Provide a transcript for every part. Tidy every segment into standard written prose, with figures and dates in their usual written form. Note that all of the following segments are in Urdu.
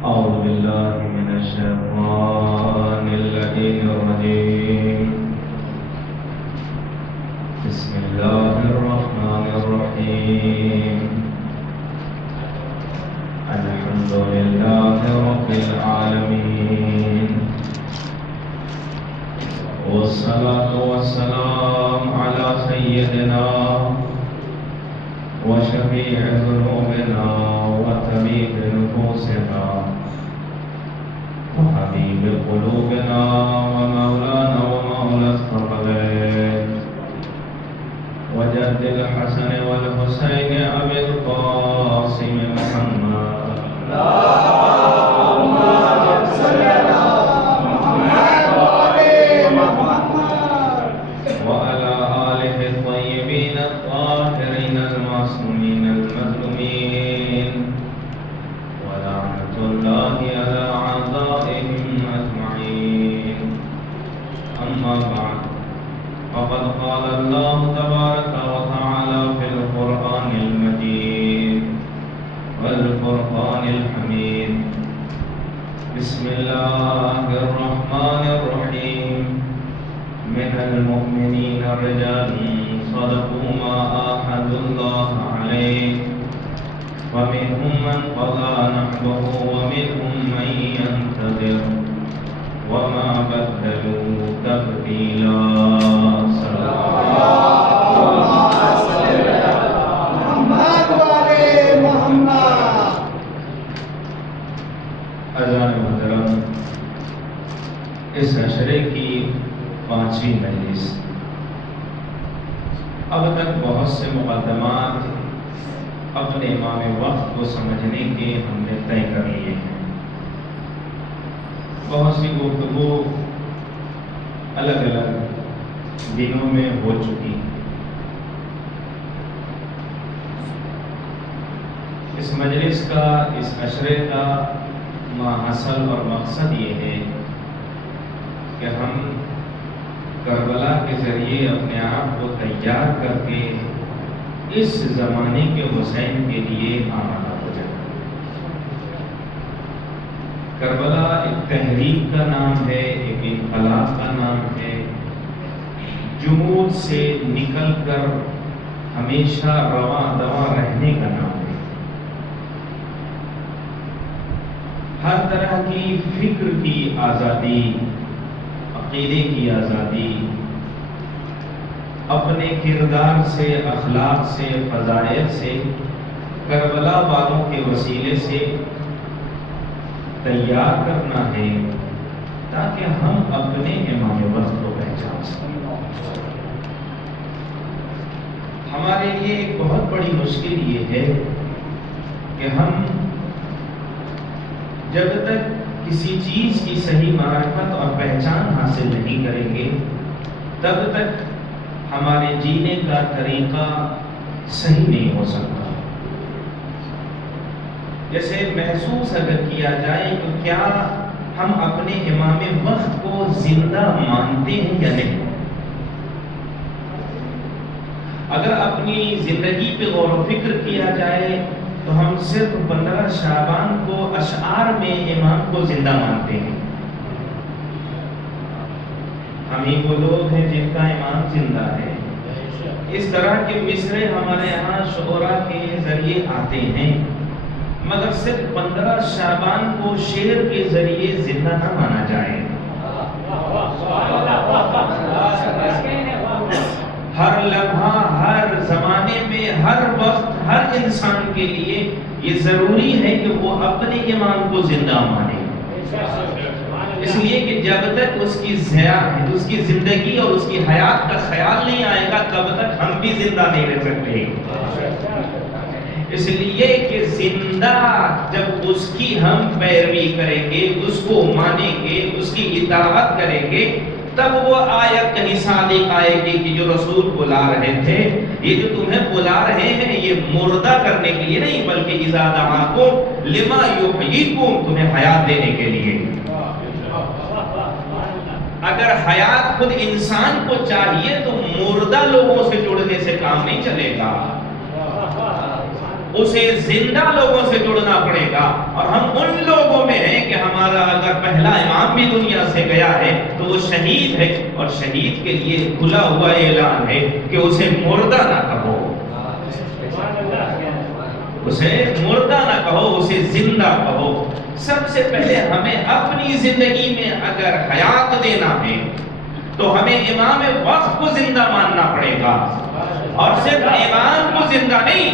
أعوذ بالله من الشيطان اللعين الرجيم. بسم الله الرحمن الرحيم. الحمد لله رب العالمين، والصلاة والسلام على سيدنا وشفيع ذنوبنا وطبيب نفوسنا وحبيب قلوبنا ومولانا ومولى الثقلين وجد الحسن والحسين أبي القاسم محمد اللهم صل على محمد وآل محمد وعلى آله الطيبين الطاهرين المعصومين المظلومين، ولعنة الله على أعدائهم أجمعين. أما بعد، فقد قال الله تبارك وتعالى في القرآن المجيد والفرقان الحميد. بسم الله الرحمن الرحيم. من المؤمنين رجال صدقوا ما عاهدوا الله عليه، ومنهم من قضى نحبه ومنهم من ينتظر وما بدلوا تبديلا. اللهم صل على محمد وآل محمد. اذان محترم، اس عشرے کی 5ویں مجلس. اب تک بہت سے مقدمات اپنے امام وقت کو سمجھنے کے ہم نے طے کر لیے ہیں. بہت سی گفتگو الگ الگ دنوں میں ہو چکی. اس مجلس کا، اس عشرے کا ماحصل اور مقصد یہ ہے کہ ہم کربلا کے ذریعے اپنے آپ کو تیار کر کے اس زمانے کے حسین کے لیے آمادہ ہو جائیں. کربلا ایک تحریک کا نام ہے، ایک انقلاب کا نام ہے، جمود سے نکل کر ہمیشہ رواں دواں رہنے کا نام ہے. ہر طرح کی فکر کی آزادی، عقیدے کی آزادی، اپنے کردار سے، اخلاق سے، فضائل سے کربلا والوں کے وسیلے سے تیار کرنا ہے تاکہ ہم اپنے امام وقت کو پہچان سکیں. ہمارے لیے ایک بہت بڑی مشکل یہ ہے کہ ہم جب تک کسی چیز کی صحیح معرفت اور پہچان حاصل نہیں کریں گے تب تک ہمارے جینے کا طریقہ صحیح نہیں ہو سکتا. جیسے محسوس اگر کیا جائے تو کیا ہم اپنے امام وقت کو زندہ مانتے ہیں یا نہیں؟ اگر اپنی زندگی پہ غور و فکر کیا جائے تو ہم صرف 15 شعبان کو اشعار میں امام کو زندہ مانتے ہیں. ہم ہی وہ لوگ ہیں جن کا امام زندہ ہے. اس طرح کے مصرے ہمارے یہاں شعراء کے ذریعے آتے ہیں، مگر صرف 15 شعبان کو شعر کے ذریعے زندہ نہ مانا جائے. ہر لمحہ، ہر زمانے میں، ہر وقت، ہر انسان کے لیے یہ ضروری ہے کہ وہ اپنے امام کو زندہ مانے. اس لیے کہ جب تک اس کی زندگی اور اس کی حیات کا خیال نہیں آئے گا تب تک ہم بھی زندہ نہیں رہ سکتے. اس لیے کہ زندہ جب اس کی ہم پیروی کریں گے، اس کو مانیں گے، اس کی اطاعت کریں گے، تب وہ آیت کہیں صادق آئے گی کہ جو رسول بلا رہے تھے، یہ جو تمہیں بلا رہے ہیں یہ مردہ کرنے کے لیے نہیں بلکہ اذا دعاکم لما یحییکم، تمہیں حیات دینے کے لیے. اگر حیات خود انسان کو چاہیے تو مردہ لوگوں سے جڑنے سے کام نہیں چلے گا. اسے زندہ لوگوں سے جڑنا پڑے گا، اور ہم ان لوگوں میں ہمارا اگر پہلا امام بھی دنیا سے گیا ہے تو وہ شہید ہے، اور شہید کے لیے کھلا ہوا اعلان ہے کہ اسے مردہ نہ کہو، اسے مردہ نہ کہو، اسے زندہ کہو۔ سب سے پہلے ہمیں اپنی زندگی میں اگر حیات دینا ہے تو ہمیں امام وقت کو زندہ ماننا پڑے گا، اور صرف امام کو زندہ نہیں،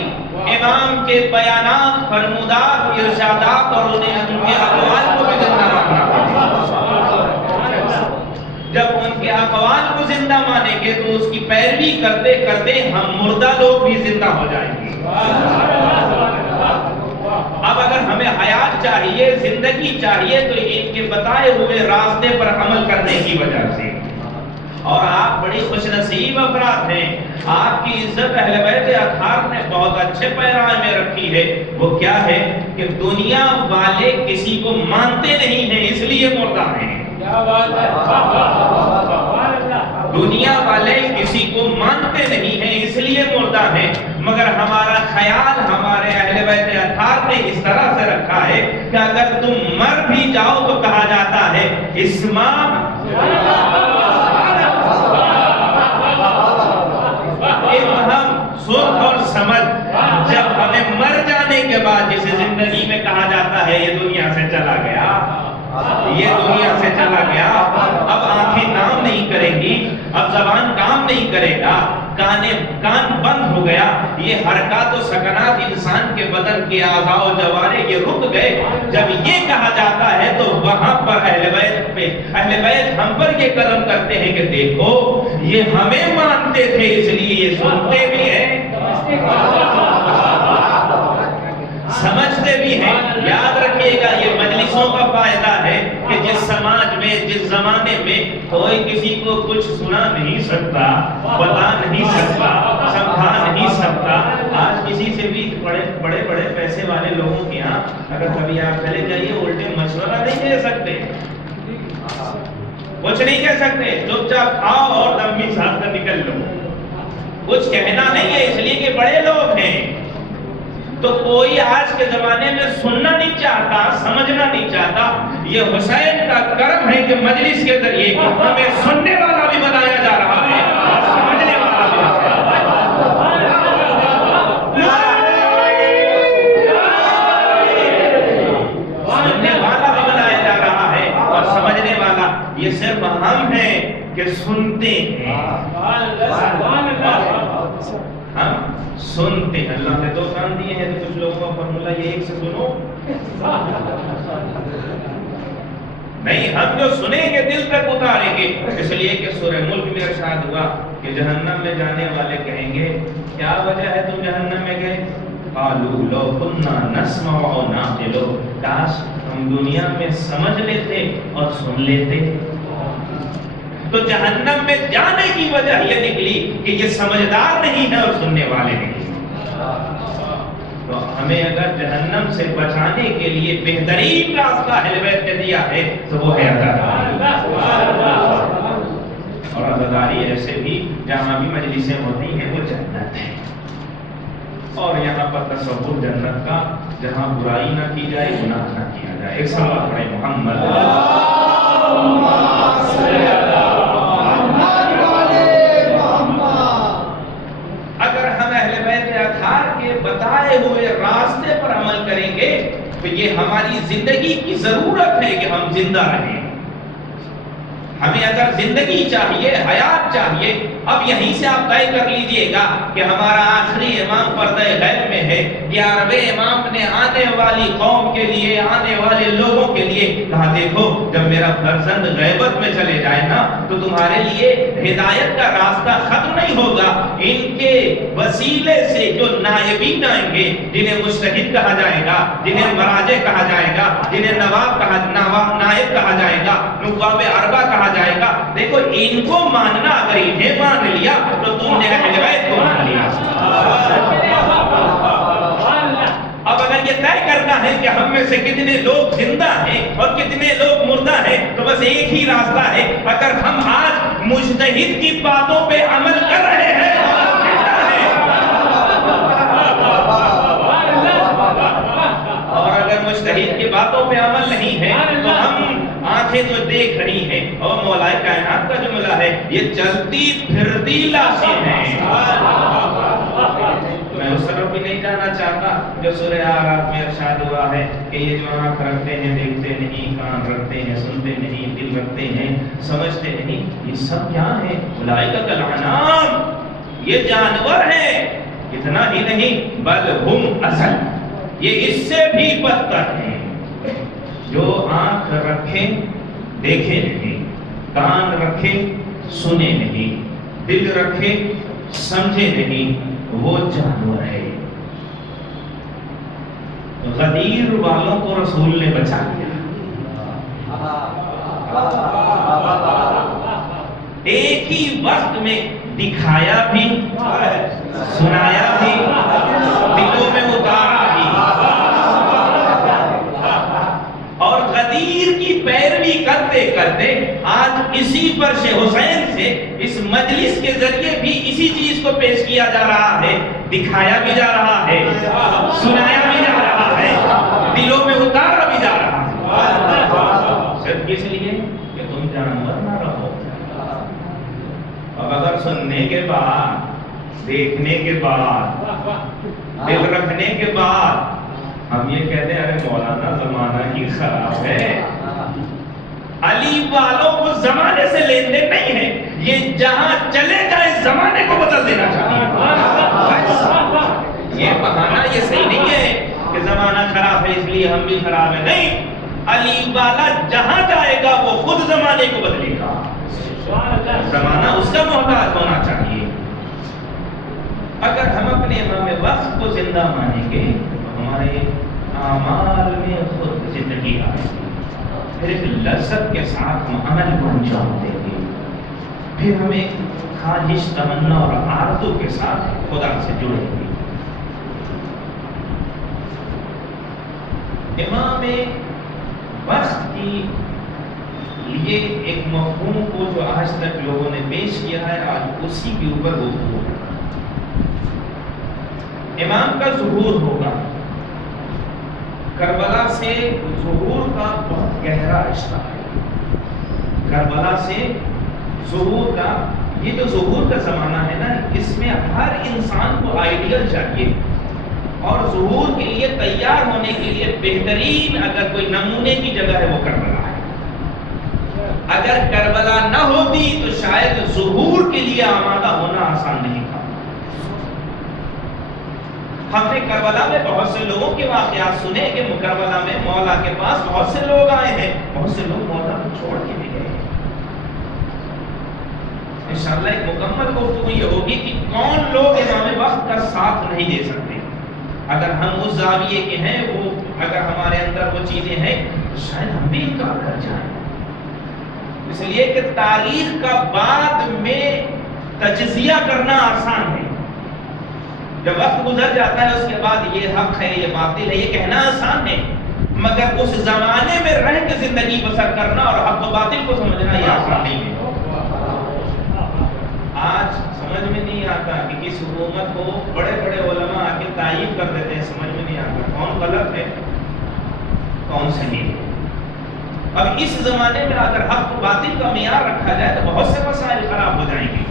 امام کے بیانات، فرمودات، ارشادات اور ان کے اقوال کو بھی زندہ ماننا پڑے گا۔ جب ان کے اقوال کو زندہ مانیں گے تو اس کی پیروی کرتے کرتے ہم مردہ لوگ بھی زندہ ہو جائیں گے۔ اب اگر ہمیں حیات چاہیے، زندگی چاہیے، تو ان کے بتائے ہوئے راستے پر عمل کرنے کی وجہ سے۔ اور آپ بڑی خوش نصیب افراد ہیں، آپ کی عزت اہل بیت اطہار نے بہت اچھے پیرائے میں رکھی ہے۔ وہ کیا ہے کہ دنیا والے کسی کو مانتے نہیں ہیں اس لیے مردہ ہیں۔ دنیا والے کسی کو مانتے نہیں ہیں اس لیے مردہ ہیں، مگر ہمارا خیال ہمارے اہل بیت اطہار نے اس طرح سے رکھا ہے کہ اگر تم مر بھی جاؤ تو کہا جاتا ہے اسمام سن اور سمجھ۔ جب ہمیں مر جانے کے بعد جسے زندگی میں کہا جاتا ہے یہ دنیا سے چلا گیا، یہ دنیا سے چلا گیا، اب آنکھیں کام نہیں کریں گی، اب زبان کام نہیں کرے گا، کان بند ہو گیا، یہ حرکات و سکنات انسان کے بدن کے اعضاء و جوارے یہ رک گئے۔ جب یہ کہا جاتا ہے تو وہاں پر اہل بیت ہم پر یہ کرم کرتے ہیں کہ دیکھو یہ ہمیں مانتے تھے اس لیے یہ سنتے بھی ہیں، سمجھتے بھی ہیں۔ یاد رکھیے گا یہ مجلسوں کا فائدہ ہے کہ جس سماج میں، جس زمانے میں کوئی کسی کو کچھ سنا نہیں سکتا، بتا نہیں سکتا، سمجھا نہیں سکتا، آج کسی سے بھی بڑے بڑے پیسے والے لوگوں کے یہاں اگر کبھی آپ چلے جائیے الٹے مشورہ نہیں دے سکتے، کچھ نہیں کہہ سکتے، چپ چاپ کھاؤ اور دمی ساتھ کر نکل لو، کچھ کہنا نہیں ہے اس لیے کہ بڑے لوگ ہیں۔ تو کوئی آج کے زمانے میں سننا نہیں چاہتا، سمجھنا نہیں چاہتا۔ یہ حسین کا کرم ہے کہ مجلس کے ذریعے ہمیں سننے والا بھی بنایا جا رہا ہے اور سمجھنے والا بھی بنایا جا رہا ہے، سننے والا بھی بنایا جا رہا ہے اور سمجھنے والا۔ یہ صرف ہم ہیں کہ سنتے ہیں، ہم سنتے ہیں۔ اللہ نے 2 کان دیے ہیں تو کچھ لوگوں کا فارمولا یہ ایک سے سنو نہیں، ہم جو سنیں گے دل تک اتاریں گے۔ اس لیے کہ سورہ ملک میں ارشاد ہوا کہ جہنم میں جانے والے کہیں گے کیا وجہ ہے تم جہنم میں گئے؟ قالوا لو كنا نسمع او نعقل، کاش ہم دنیا میں سمجھ لیتے اور سن لیتے۔ تو جہنم میں جانے کی وجہ یہ نکلی کہ یہ سمجھدار نہیں ہے اور سننے والے نہیں۔ تو ہمیں اگر جہنم سے بچانے کے لیے بہترین راستہ اہل بیت نے دیا ہے تو وہ ہے عزاداری، اور عزاداری ایسے بھی جہاں بھی مجلسیں ہوتی ہیں وہ جنت ہے، اور یہاں پر تصور جنت کا جہاں برائی نہ کی جائے، گناہ نہ کیا جائے۔ ایک صلوات پڑھیں محمد۔ اگر ہم اہل بیت اطہار کے بتائے ہوئے راستے پر عمل کریں گے تو یہ ہماری زندگی کی ضرورت ہے کہ ہم زندہ رہیں۔ ہمیں اگر زندگی چاہیے، حیات چاہیے، اب یہیں سے آپ طے کر لیجئے گا کہ ہمارا آخری امام پردہ غیب میں ہے، 11ویں امام نے آنے والی قوم کے لیے، آنے والے لوگوں کے لیے کہا دیکھو جب میرا فرزند غیبت میں چلے جائے نا تو تمہارے لیے ہدایت کا راستہ ختم نہیں ہوگا، ان کے وسیلے سے جو نائبین آئیں گے، جنہیں مجتہد کہا جائے گا، جنہیں مراجع کہا جائے گا، جنہیں نائب کہا جائے گا، نواب اربع کہا جائے گا، دیکھو ان کو ماننا اگر انہیں مان لیا تو تم نے اہل بیت کو مان لیا۔ اب اگر یہ طے کرنا ہے کہ ہم میں سے کتنے لوگ زندہ ہیں اور کتنے لوگ مردہ ہیں تو بس ایک ہی راستہ ہے، اگر ہم آج مجتہد کی باتوں پہ عمل کر رہے ہیں اور اگر مجتہد کی باتوں پہ عمل نہیں ہے تو آنکھیں تو دیکھ رہی ہیں، اور مولا کائنات کا جملہ ہے یہ چلتی پھرتی لاشیں ہیں۔ میں اس طرف بھی نہیں جانا چاہتا جو سورہ اعراف میں ارشاد ہوا ہے کہ یہ جو آنکھ رکھتے ہیں دیکھتے نہیں، کان رکھتے ہیں سنتے نہیں، دل رکھتے ہیں سمجھتے نہیں، یہ سب کیا ہے؟ اولئک کالانعام، یہ جانور ہیں۔ اتنا ہی نہیں بل ہم اضل، یہ اس سے بھی بدتر ہیں۔ جو آنکھ رکھے دیکھے نہیں، کان رکھے سنے نہیں، دل رکھے سمجھے نہیں، وہ جانور ہے۔ غدیر والوں کو رسول نے بچا لیا۔ ایک ہی وقت میں دکھایا بھی، سنایا بھی، دلوں میں اتارا بھی، اور غدیر کی پیروی کرتے کرتے آج اسی فرش حسین سے اس مجلس کے ذریعے بھی اسی چیز کو پیش کیا جا رہا ہے، دکھایا بھی جا رہا ہے، سنایا بھی جا رہا ہے، دلوں میں اتارا بھی جا رہا ہے، صرف اس لیے کہ تم جانور نہ رہو۔ اب اگر سننے کے بعد، دیکھنے کے بعد، دل رکھنے کے بعد ہم یہ کہتے ہیں ارے مولانا زمانہ ہی خراب ہے، علی والوں کو زمانے سے لین دین نہیں ہے، یہ جہاں چلے جائے زمانے کو بدل دینا چاہیے۔ یہ بہانہ یہ صحیح نہیں ہے کہ زمانہ خراب ہے اس لیے ہم بھی خراب ہیں، نہیں، علی والا جہاں جائے گا وہ خود زمانے کو بدلے گا، زمانہ اس کا محتاج ہونا چاہیے۔ اگر ہم اپنے امام وقت کو زندہ مانیں گے تو ہمارے اعمال میں خود زندگی آئے گی، پھر ایک لذت کے ساتھ ہم عمل کو انجام دیں گے، پھر ہمیں خواہش تمنا اور آرزو کے ساتھ خدا سے جڑیں گے۔ امام وقت کی لیے ایک مفہوم کو جو آج تک لوگوں نے پیش کیا ہے، آج اسی کے اوپر گفتگو ہے۔ امام کا ظہور ہوگا، کربلا سے ظہور کا بہت گہرا رشتہ ہے۔ کربلا سے ظہور کا، یہ جو ظہور کا زمانہ ہے نا، اس میں ہر انسان کو آئیڈیل چاہیے، اور ظہور کے لیے تیار ہونے کے لیے بہترین اگر کوئی نمونے کی جگہ ہے وہ کربلا ہے۔ اگر کربلا نہ ہوتی تو شاید ظہور کے لیے آمادہ ہونا آسان نہیں تھا۔ ہم نے کربلا میں بہت سے لوگوں کے واقعات سنے کہ کربلا میں مولا کے پاس بہت سے لوگ آئے ہیں، بہت سے لوگ مولا کو چھوڑ کے بھی گئے ہیں۔ انشاءاللہ ایک مکمل گفتگو یہ ہوگی کہ کون لوگ امام وقت کا ساتھ نہیں دے سکتے۔ اگر ہم اس زاویے کے ہیں، وہ اگر ہمارے اندر وہ چیزیں ہیں تو شاید ہم بھی انکار کر جائیں، اس لیے کہ تاریخ کا بعد میں تجزیہ کرنا آسان ہے۔ جب وقت گزر جاتا ہے اس کے بعد یہ حق ہے یہ باطل ہے یہ کہنا آسان ہے، مگر اس زمانے میں رہ کے زندگی بسر کرنا اور حق و باطل کو سمجھنا یہ آسان نہیں ہے۔ آج سمجھ میں نہیں آتا کہ کس حکومت کو بڑے بڑے علماء آ کے تائید کر دیتے ہیں، سمجھ میں نہیں آتا کون غلط ہے کون صحیح ہے۔ اب اس زمانے میں اگر حق و باطل کا معیار رکھا جائے تو بہت سے مسائل خراب ہو جائیں گے۔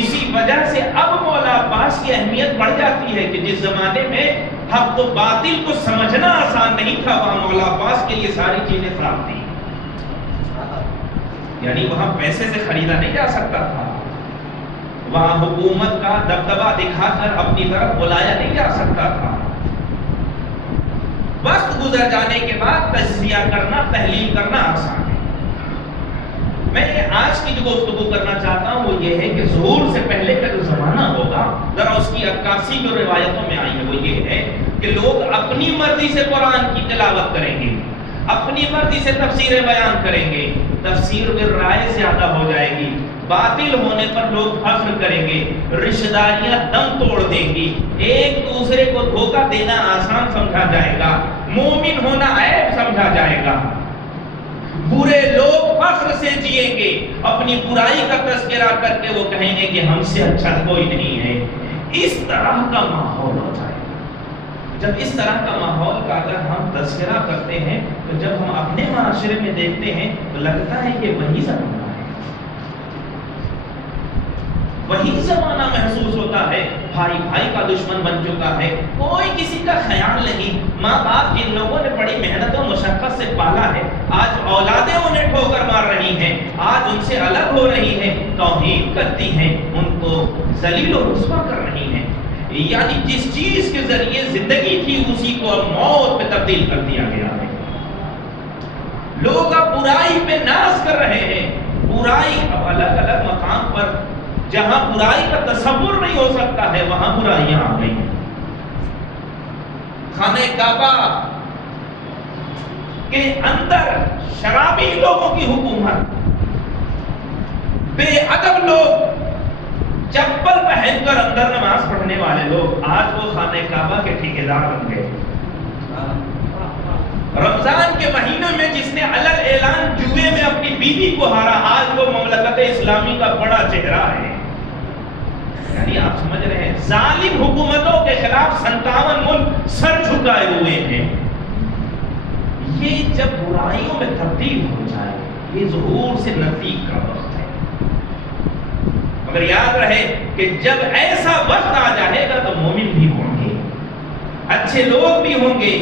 اسی وجہ سے اب مولا عباس کی اہمیت بڑھ جاتی ہے کہ جس زمانے میں حق و باطل کو سمجھنا آسان نہیں تھا وہاں مولا عباس کے لیے ساری چیزیں فراہم تھیں، یعنی وہاں پیسے سے خریدا نہیں جا سکتا تھا، وہاں حکومت کا دبدبہ دکھا کر اپنی طرف بلایا نہیں جا سکتا تھا۔ وقت گزر جانے کے بعد تجزیہ کرنا، تحلیل کرنا آسان ہے۔ میں آج کی جو گفتگو کرنا چاہتا ہوں وہ یہ ہے کہ ظہور سے پہلے کا جو زمانہ ہوگا، ذرا اس کی عکاسی جو روایتوں میں آئی ہے وہ یہ ہے کہ لوگ اپنی مرضی سے قرآن کی تلاوت کریں گے، اپنی مرضی سے تفسیر بیان کریں گے، تفسیر میں رائے زیادہ ہو جائے گی، باطل ہونے پر لوگ فخر کریں گے، رشتہ داریاں دم توڑ دیں گی، ایک دوسرے کو دھوکہ دینا آسان سمجھا جائے گا، مومن ہونا عیب سمجھا جائے گا، برے لوگ فخر سے جئیں گے، اپنی برائی کا تذکرہ کر کے وہ کہیں گے کہ ہم سے اچھا کوئی نہیں ہے۔ اس طرح کا ماحول ہو جائے گا جب اس طرح کا ماحول کا اگر ہم تذکرہ کرتے ہیں تو جب ہم اپنے معاشرے میں دیکھتے ہیں تو لگتا ہے کہ وہی زمانہ ہے، وہی زمانہ محسوس ہوتا ہے۔ بھائی بھائی کا دشمن بن چکا ہے، کوئی کسی کا خیال نہیں۔ ماں باپ جن لوگوں نے بڑی محنت و مشقت سے پالا ہے، آج اولادیں انہیں ٹھوکر مار رہی ہیں، آج ان سے الگ ہو رہی ہیں، توہین کرتی ہیں، ان کو ذلیل و رسوا کر رہی ہیں۔ یعنی جس چیز کے ذریعے زندگی تھی اسی کو اب موت میں تبدیل کر دیا گیا ہے۔ لوگ اب برائی پہ ناز کر رہے ہیں، برائی اب الگ الگ مقام پر جہاں برائی کا تصور نہیں ہو سکتا ہے وہاں برائیاں آ گئی ہیں۔ خانہ کعبہ کے اندر شرابی لوگوں کی حکومت، بے ادب لوگ، چپل پہن کر اندر نماز پڑھنے والے لوگ، آج وہ خانہ کعبہ کے ٹھیکیدار بن گئے۔ رمضان کے مہینے میں جس نے علل اعلان جوئے میں اپنی بیوی کو ہارا، آج وہ مملکت اسلامی کا بڑا چہرہ ہے۔ یعنی آپ سمجھ رہے ہیں، ظالم حکومتوں کے خلاف 57 ملک سر جھکائے ہوئے ہیں۔ یہ جب برائیوں میں تبدیل ہو جائے، یہ ظہور سے نزدیک کا وقت ہے۔ مگر یاد رہے کہ جب ایسا وقت آ جائے گا تو مومن بھی ہوں گے، اچھے لوگ بھی ہوں گے،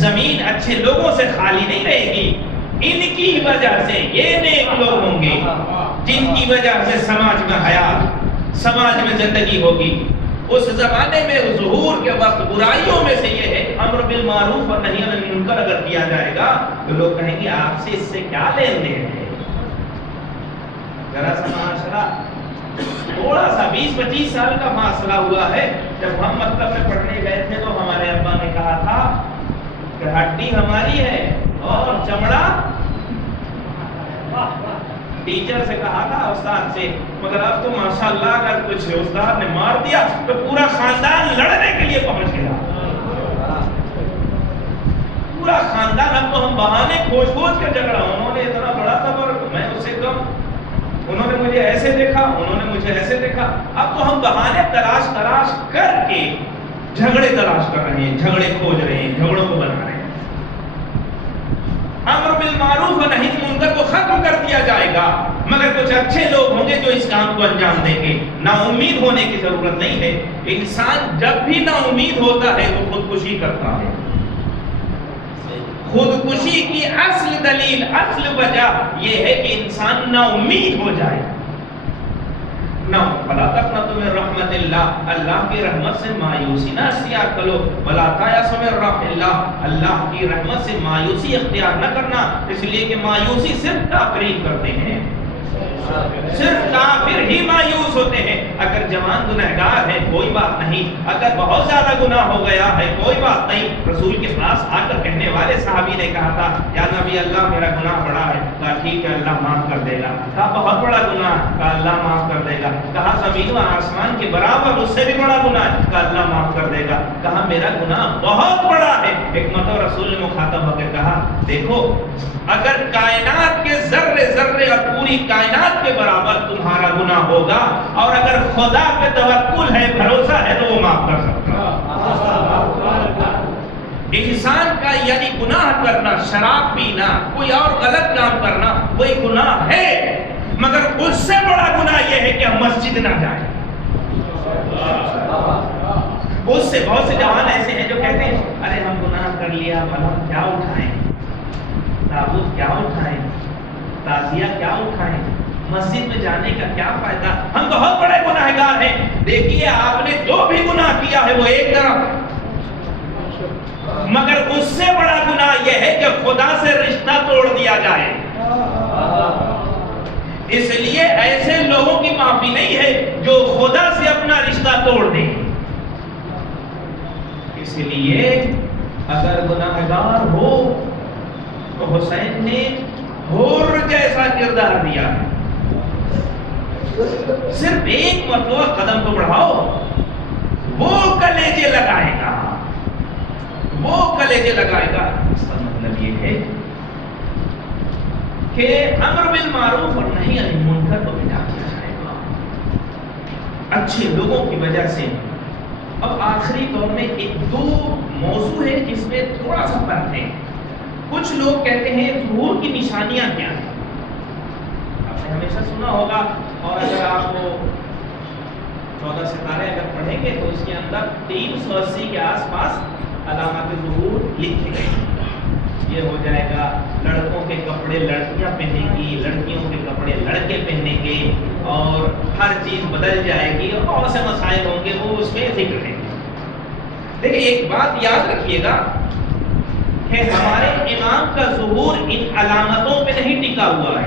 زمین اچھے لوگوں سے خالی نہیں رہے گی۔ ان کی وجہ سے یہ نیک لوگ ہوں گے جن کی وجہ سے سماج میں حیات، سماج میں زندگی ہوگی۔ اس زمانے میں ظہور کے وقت برائیوں میں سے یہ ہے، امر بالمعروف اور نہی عن المنکر اگر کیا جائے گا تو لوگ کہیں گے آپ سے اس سے کیا لین دین ہے۔ ذرا سا معاشرہ تھوڑا سا 20-25 سال کا فاصلہ ہوا ہے۔ جب ہم مکتب میں پڑھنے گئے تھے تو ہمارے ابا نے کہا تھا کہ ہڈی ہماری ہے اور چمڑا، ٹیچر سے کہا تھا، استاد سے، مگر اب تو ماشاءاللہ اگر کچھ استاد نے مار دیا تو پورا خاندان لڑنے کے لیے پہنچ گیا، پورا خاندان۔ اب تو ہم بہانے کھوج کھوج کے جھگڑا، انہوں نے اتنا بڑا خبر، میں اس سے کم، انہوں نے مجھے ایسے دیکھا، انہوں نے مجھے ایسے دیکھا۔ اب تو ہم بہانے تلاش کر کے جھگڑے تلاش کر رہے ہیں، جھگڑے کھوج رہے ہیں، جھگڑوں کو بنا رہے ہیں۔ امر بالمعروف و نہی عن المنکر کو ختم کر دیا جائے گا، مگر کچھ اچھے لوگ ہوں گے جو اس کام کو انجام دیں گے۔ نا امید ہونے کی ضرورت نہیں ہے۔ انسان جب بھی نا امید ہوتا ہے تو خودکشی کرتا ہے۔ خودکشی کی اصل دلیل، اصل وجہ یہ ہے کہ انسان نا امید ہو جائے۔ فلا تقنطوا من رحمت اللہ، اللہ کی رحمت سے مایوسی نہ اختیار کرو۔ ولا تیأسوا من روح اللہ، اللہ کی رحمت سے مایوسی اختیار نہ کرنا، اس لیے کہ مایوسی صرف کافرین کرتے ہیں، صرف کافر ہی مایوس ہوتے ہیں۔ اگر جوان گنہگار ہے کوئی بات نہیں، اگر بہت زیادہ گناہ ہو گیا ہے کوئی بات نہیں۔ رسول کے پاس آ کر کہنے والے صحابی نے کہا تھا یا نبی اللہ میرا گناہ بڑا ہے، کہا ٹھیک ہے اللہ معاف کر دے گا۔ کہا بہت بڑا گناہ، کہا اللہ معاف کر دے گا۔ کہا زمین و آسمان کے برابر اس سے بھی بڑا گناہ ہے، کہا اللہ معاف کر دے گا۔ کہا میرا گناہ بہت بڑا ہے۔ حکمت و رسول نے مخاطب ہو کے کہا دیکھو اگر کائنات کے ذرے ذرے اور پوری کائنات کے برابر تمہارا گناہ ہوگا اور اگر خدا پہ توکل ہے، بھروسہ ہے تو وہ معاف کر سکتا ہے۔ انسان کا یعنی گناہ کرنا، شراب پینا، کوئی اور غلط کام کرنا وہی گناہ ہے، مگر اس سے بڑا گناہ یہ ہے کہ ہم مسجد نہ جائیں۔ اس سے بہت سے جوان ایسے ہیں جو کہتے ہیں ارے ہم گناہ کر لیا، اب ہم کیا اٹھائیں، تابوت کیا اٹھائیں، تعزیہ کیا اٹھائیں، مسجد میں جانے کا کیا فائدہ، ہم بہت بڑے گناہگار ہیں۔ دیکھیے آپ نے جو بھی گناہ کیا ہے وہ ایک طرف، مگر اس سے بڑا گناہ یہ ہے کہ خدا سے رشتہ توڑ دیا جائے۔ اس لیے ایسے لوگوں کی معافی نہیں ہے جو خدا سے اپنا رشتہ توڑ دیں۔ اس لیے اگر گناہگار ہو تو حسین نے حور جیسا کردار دیا ہے، صرف ایک مرتبہ قدم تو بڑھاؤ، وہ کلیجے لگائے گا، وہ کلیجے لگائے گا۔ اس کا مطلب یہ ہے کہ امر بالمعروف اور نہی عن المنکر کو مٹا دیا جائے گا۔ اچھے لوگوں کی وجہ سے اب آخری دور میں ایک دو موضوع ہے جس میں تھوڑا سا فرق ہے. کچھ لوگ کہتے ہیں ظہور کی نشانیاں کیا ہیں. آپ نے ہمیشہ سنا ہوگا، اور اگر آپ 14 ستارے اگر پڑھیں گے تو اس کے اندر 380 کے آس پاس علامات ظہور لکھے گئے. یہ ہو جائے گا لڑکوں کے کپڑے لڑکیاں پہنے گی، لڑکیوں کے کپڑے لڑکے پہنے گے، اور ہر چیز بدل جائے گی، اور بہت سے مسائل ہوں گے وہ اس میں ذکر ہیں. لیکن ایک بات یاد رکھیے گا کہ ہمارے امام کا ظہور ان علامتوں پہ نہیں ٹکا ہوا ہے.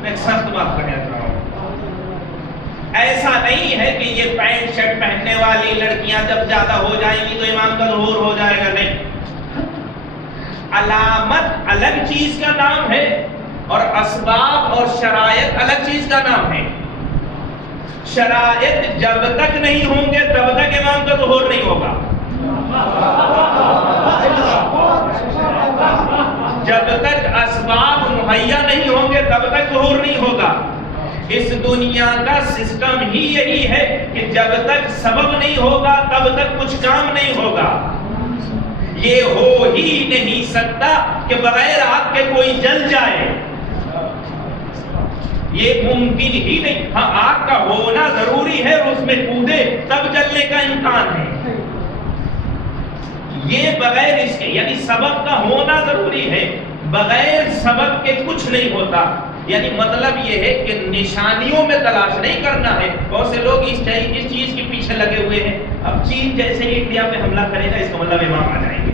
میں ایک سخت بات کہنا چاہ رہا ہوں، ایسا نہیں ہے کہ یہ پینٹ شرٹ پہننے والی لڑکیاں جب زیادہ ہو جائیں گی تو امام کا ظہور ہو جائے گا. نہیں، علامت الگ چیز کا نام ہے اور اسباب اور شرائط الگ چیز کا نام ہے. شرائط جب تک نہیں ہوں گے تب تک امام کا ظہور نہیں ہوگا. جب تک اسباب مہیا نہیں ہوں گے تب تک ظہور نہیں ہوگا. اس دنیا کا سسٹم ہی یہی ہے کہ جب تک سبب نہیں ہوگا تب تک کچھ کام نہیں ہوگا. یہ ہو ہی نہیں سکتا کہ بغیر آگ کے کوئی جل جائے، یہ ممکن ہی نہیں. ہاں، آگ کا ہونا ضروری ہے اور اس میں کودے تب جلنے کا امکان ہے. یہ بغیر اس کے یعنی سبب کا ہونا ضروری ہے، بغیر سبب کے کچھ نہیں ہوتا. یعنی مطلب یہ ہے کہ نشانیوں میں تلاش نہیں کرنا ہے. بہت سے لوگ اس چیز کے پیچھے لگے ہوئے ہیں. اب چین جیسے ہی انڈیا پہ حملہ کرے گا اس کا مطلب امام آ جائیں گے.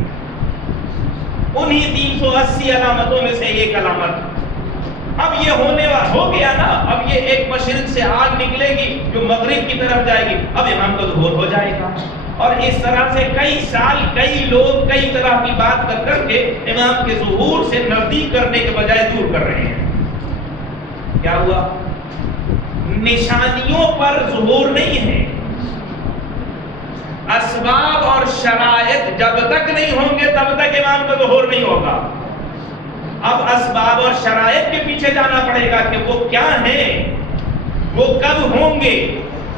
انہی 380 علامتوں میں سے ایک علامت اب یہ ہونے والا ہو گیا نا. اب یہ ایک مشرق سے آگ نکلے گی جو مغرب کی طرف جائے گی، اب امام کا ظہور ہو جائے گا. اور اس طرح سے کئی سال کئی لوگ کئی طرح کی بات کر کے امام کے ظہور سے نزدیک کرنے کے بجائے دور کر رہے ہیں. کیا ہوا؟ نشانیوں پر ظہور نہیں ہے. اسباب اور شرائط جب تک نہیں ہوں گے تب تک امام کا ظہور نہیں ہوگا. اب اسباب اور شرائط کے پیچھے جانا پڑے گا کہ وہ کیا ہیں، وہ کب ہوں گے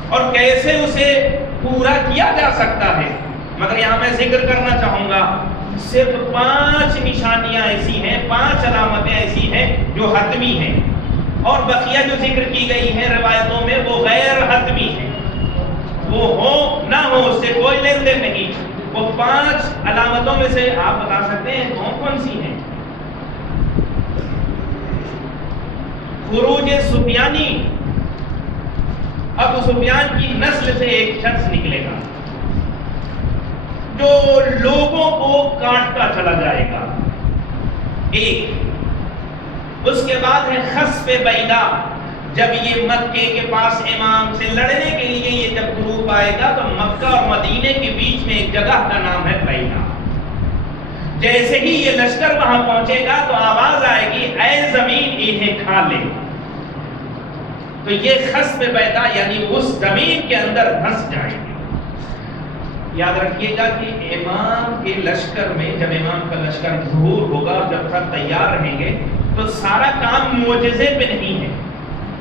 اور کیسے اسے پورا کیا جا سکتا ہے. مگر یہاں میں ذکر کرنا چاہوں گا صرف 5 نشانیاں ایسی ہیں، 5 علامتیں ایسی ہیں جو حتمی ہیں، اور بقیہ جو ذکر کی گئی ہیں روایتوں میں وہ غیر حتمی ہیں. وہ ہو نہ ہو اس سے کوئی لین دین نہیں. وہ 5 علامتوں میں سے آپ بتا سکتے ہیں کون سی ہیں؟ خروج سفیانی. ابو سفیان کی نسل سے ایک شخص نکلے گا جو لوگوں کو کاٹتا چلا جائے گا. ایک اس کے بعد ہے خسف بیدا. جب یہ مکے کے پاس امام سے لڑنے کے لیے یہ جب گروپ آئے گا تو مکہ اور مدینے کے بیچ میں ایک جگہ کا نام ہے بیدا. جیسے ہی یہ لشکر وہاں پہنچے گا تو آواز آئے گی اے زمین انہیں کھا لے. تو یہ خسف بیدا یعنی اس زمین کے اندر دھنس جائیں گے. یاد رکھیے گا کہ امام کے لشکر میں جب امام کا لشکر ظہور ہوگا اور جب تک تیار رہیں گے تو سارا کام معجزے پہ نہیں ہے.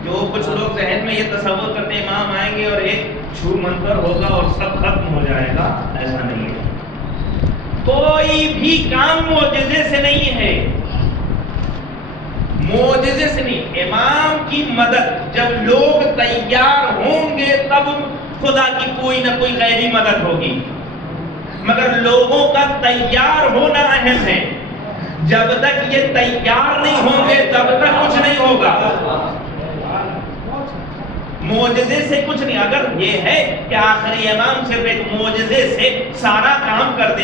جو کچھ لوگ ذہن میں یہ تصور کرتے ہیں امام آئیں گے اور ایک چھو منتر ہوگا اور سب ختم ہو جائے گا، ایسا نہیں ہے. کوئی بھی کام معجزے سے نہیں ہے، معجزے سے نہیں. امام کی مدد جب لوگ تیار ہوں گے تب خدا کی کوئی نہ کوئی غیبی مدد ہوگی. مگر لوگوں کا تیار ہونا اہم ہے. جب تک یہ تیار نہیں ہوں گے تب تک کچھ نہیں ہوگا. معجزے سے کچھ نہیں. اگر یہ ہے کہ آخری امام صرف ایک معجزے سے سارا کام کر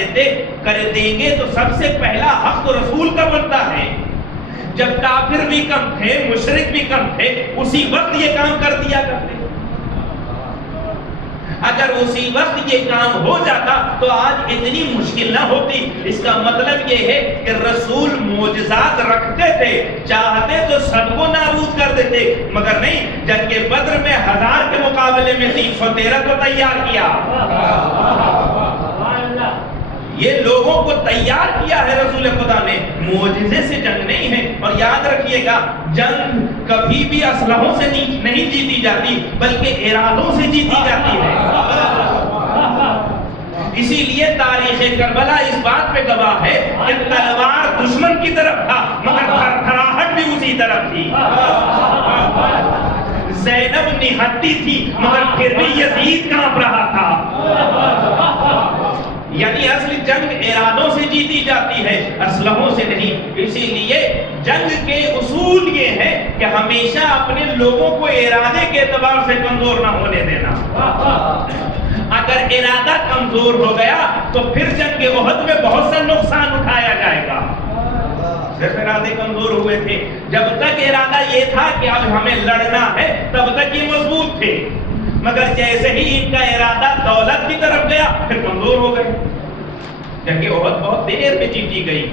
دیں گے تو سب سے پہلا حق تو رسول کا بنتا ہے. جب کافر بھی کم تھے، مشرک بھی کم تھے، اسی وقت یہ کام کر دیا کرتے. اگر اسی وقت یہ کام ہو جاتا تو آج اتنی مشکل نہ ہوتی. اس کا مطلب یہ ہے کہ رسول معجزات رکھتے تھے، چاہتے تو سب کو نابود کر دیتے، مگر نہیں. جنگ بدر میں 1000 کے مقابلے میں 313 کو تیار کیا. یہ لوگوں کو تیار کیا ہے رسول خدا نے. معجزے سے جنگ نہیں ہے. اور یاد رکھیے گا جنگ کبھی بھی اسلحوں سے نہیں جیتی جاتی بلکہ ارادوں سے جیتی جاتی ہے. اسی لیے تاریخ کربلا اس بات پہ گواہ ہے کہ تلوار دشمن کی طرف تھا مگر تھرتھراہٹ بھی اسی طرف تھی. زینب نہتی تھی مگر پھر بھی یزید کانپ رہا تھا. یعنی اصل جنگ ارادوں سے جیتی جاتی ہے، اسلحوں سے نہیں. اسی لیے جنگ کے اصول یہ ہے کہ ہمیشہ اپنے لوگوں کو ارادے کے اعتبار سے کمزور نہ ہونے دینا. اگر ارادہ کمزور ہو گیا تو پھر جنگ احد میں بہت سا نقصان اٹھایا جائے گا. صرف ارادے کمزور ہوئے تھے. جب تک ارادہ یہ تھا کہ اب ہمیں لڑنا ہے تب تک یہ مضبوط تھے، مگر جیسے ہی ان کا ارادہ دولت کی طرف گیا پھر کمزور ہو گئے. جنگ احد بہت دیر میں جیتی گئی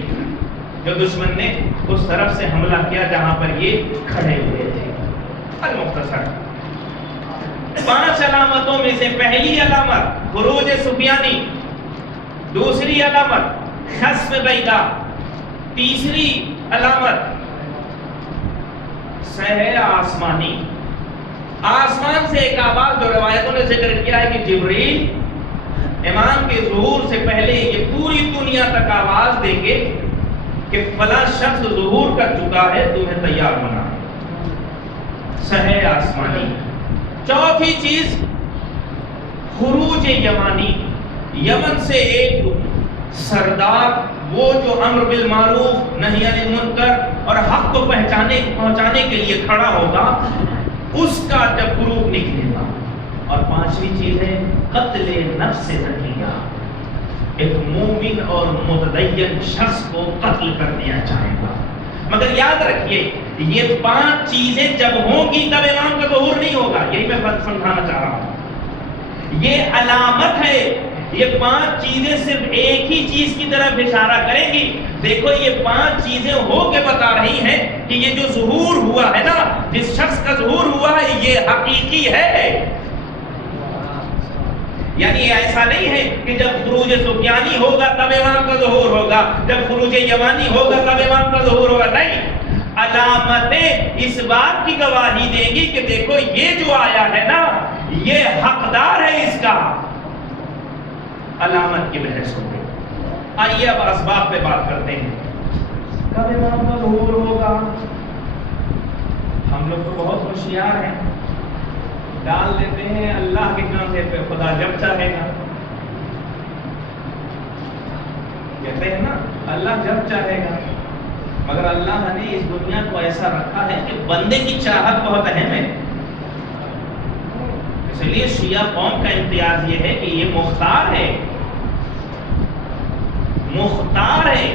جو دشمن نے اس طرف سے حملہ کیا جہاں پر یہ کھڑے ہوئے تھے. المختصر 5 علامتوں میں سے پہلی علامت خروج سفیانی، دوسری علامت خصف بیضا، تیسری علامت سحر آسمانی. آسمان سے ایک آواز جو روایتوں نے ذکر کیا ہے کہ جبریل امام کے ظہور سے پہلے یہ پوری دنیا تک آواز دیں گے کہ فلاں شخص ظہور کر چکا ہے، تمہیں تیار ہونا ہے. سحر آسمانی. چوتھی چیز خروج یمانی. یمن سے ایک سردار، وہ جو امر بالمعروف نہی عن المنکر اور حق کو پہنچانے کے لیے کھڑا ہوگا، اس کا جب گروپ نکلے گا. اور 5ویں چیز ہے قتل نفس زکیہ. ایک مومن اور متدین شخص کو قتل کر دیا جائے گا. مگر یاد رکھیے یہ 5 چیزیں جب ہوں گی تب امام کا ظہور نہیں ہوگا. یہی میں بات سمجھانا چاہ رہا ہوں. یہ علامت ہے. یہ 5 چیزیں صرف ایک ہی چیز کی طرف اشارہ کریں گی. دیکھو یہ 5 چیزیں ہو کے بتا رہی ہیں کہ یہ جو ظہور ہوا ہے نا، جس شخص کا ظہور ہوا ہے یہ حقیقی ہے. یعنی ایسا نہیں ہے کہ جب خروج سفیانی ہوگا تب امام کا ظہور ہوگا، جب خروج یمانی ہوگا تب امام کا ظہور ہوگا. نہیں، علامتیں اس بات کی گواہی دیں گی کہ دیکھو یہ جو آیا ہے نا یہ حقدار ہے اس کا. علامت کی بحث ہو گئی. آئیے اب اسباب پہ بات کرتے ہیں. کب امام کا ظہور ہوگا؟ ہم لوگ تو بہت ہوشیار ہیں، ڈال دیتے ہیں اللہ کے کاندھے پہ، خدا جب چاہے گا. کہتے ہیں نا اللہ جب چاہے گا. مگر اللہ نے اس دنیا کو ایسا رکھا ہے کہ بندے کی چاہت بہت اہم ہے. اس لیے شیعہ قوم کا امتیاز یہ ہے کہ یہ مختار ہے، مختار ہے.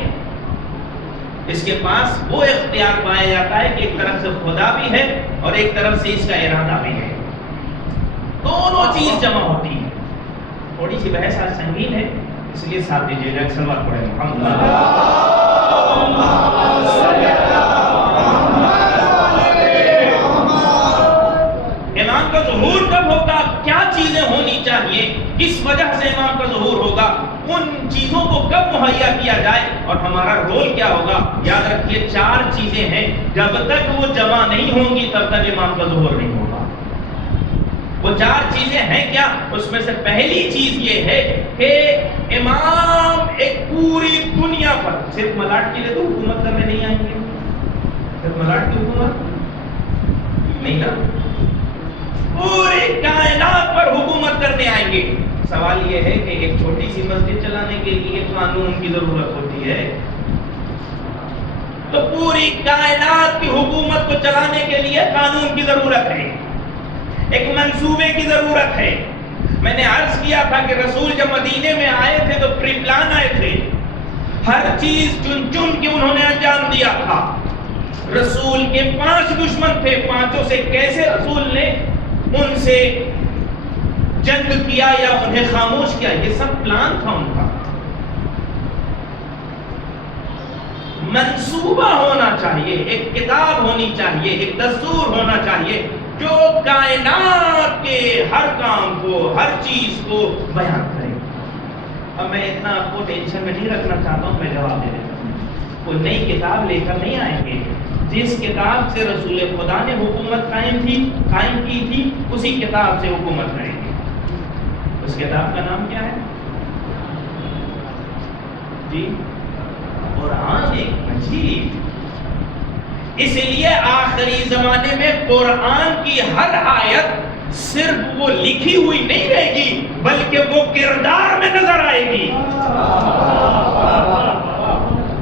اس کے پاس وہ اختیار پایا جاتا ہے کہ ایک طرف سے خدا بھی ہے اور ایک طرف سے اس کا ارادہ بھی ہے. دونوں چیز جمع ہوتی ہے. تھوڑی سی بحث آج سنگین ہے، اس لیے ساتھ دیجیے گا. سلوات پڑھیں محمد. امام کا ظہور کب ہوگا؟ کیا چیزیں ہونی چاہیے؟ کس وجہ سے امام کا ظہور ہوگا؟ ان چیزوں کو کب مہیا کیا جائے اور ہمارا رول کیا ہوگا؟ یاد رکھیے 4 چیزیں ہیں، جب تک وہ جمع نہیں ہوں گی تب تک امام کا ظہور نہیں ہوگا. وہ 4 چیزیں ہیں کیا؟ اس میں سے پہلی چیز یہ ہے کہ امام ایک پوری دنیا پر، صرف ملاٹ کے لیے تو حکومت کرنے نہیں آئیں گے. صرف ملاٹ کی حکومت نہیں نا، پوری کائنات پر حکومت کرنے آئیں گے. سوال یہ ہے کہ ایک چھوٹی سی مسجد چلانے کے لیے قانون کی ضرورت ہوتی ہے، تو پوری کائنات کی حکومت کو چلانے کے لیے قانون کی ضرورت ہے، ایک منصوبے کی ضرورت ہے. میں نے عرض کیا تھا کہ رسول جب مدینے میں آئے تھے تو پری پلان آئے تھے، ہر چیز چن چن کے انہوں نے انجام دیا تھا. رسول کے 5 دشمن تھے، 5 سے کیسے رسول نے ان سے جنگ کیا یا انہیں خاموش کیا، یہ سب پلان تھا ان کا. منصوبہ ہونا چاہیے، ایک کتاب ہونی چاہیے، ایک دستور ہونا چاہیے جو کائنات کے ہر کام کو، ہر چیز کو بیان کرے. اب میں اتنا آپ کو ٹینشن میں نہیں رکھنا چاہتا ہوں، میں جواب دے دیتا ہوں. کوئی نئی کتاب لے کر نہیں آئیں گے. جس کتاب سے رسول خدا نے حکومت قائم کی تھی اسی کتاب سے حکومت کریں گے. اس کتاب کا نام کیا ہے؟ جی قرآن ایک عجیب، اس لیے آخری زمانے میں قرآن کی ہر آیت صرف وہ لکھی ہوئی نہیں رہے گی بلکہ وہ کردار میں نظر آئے گی،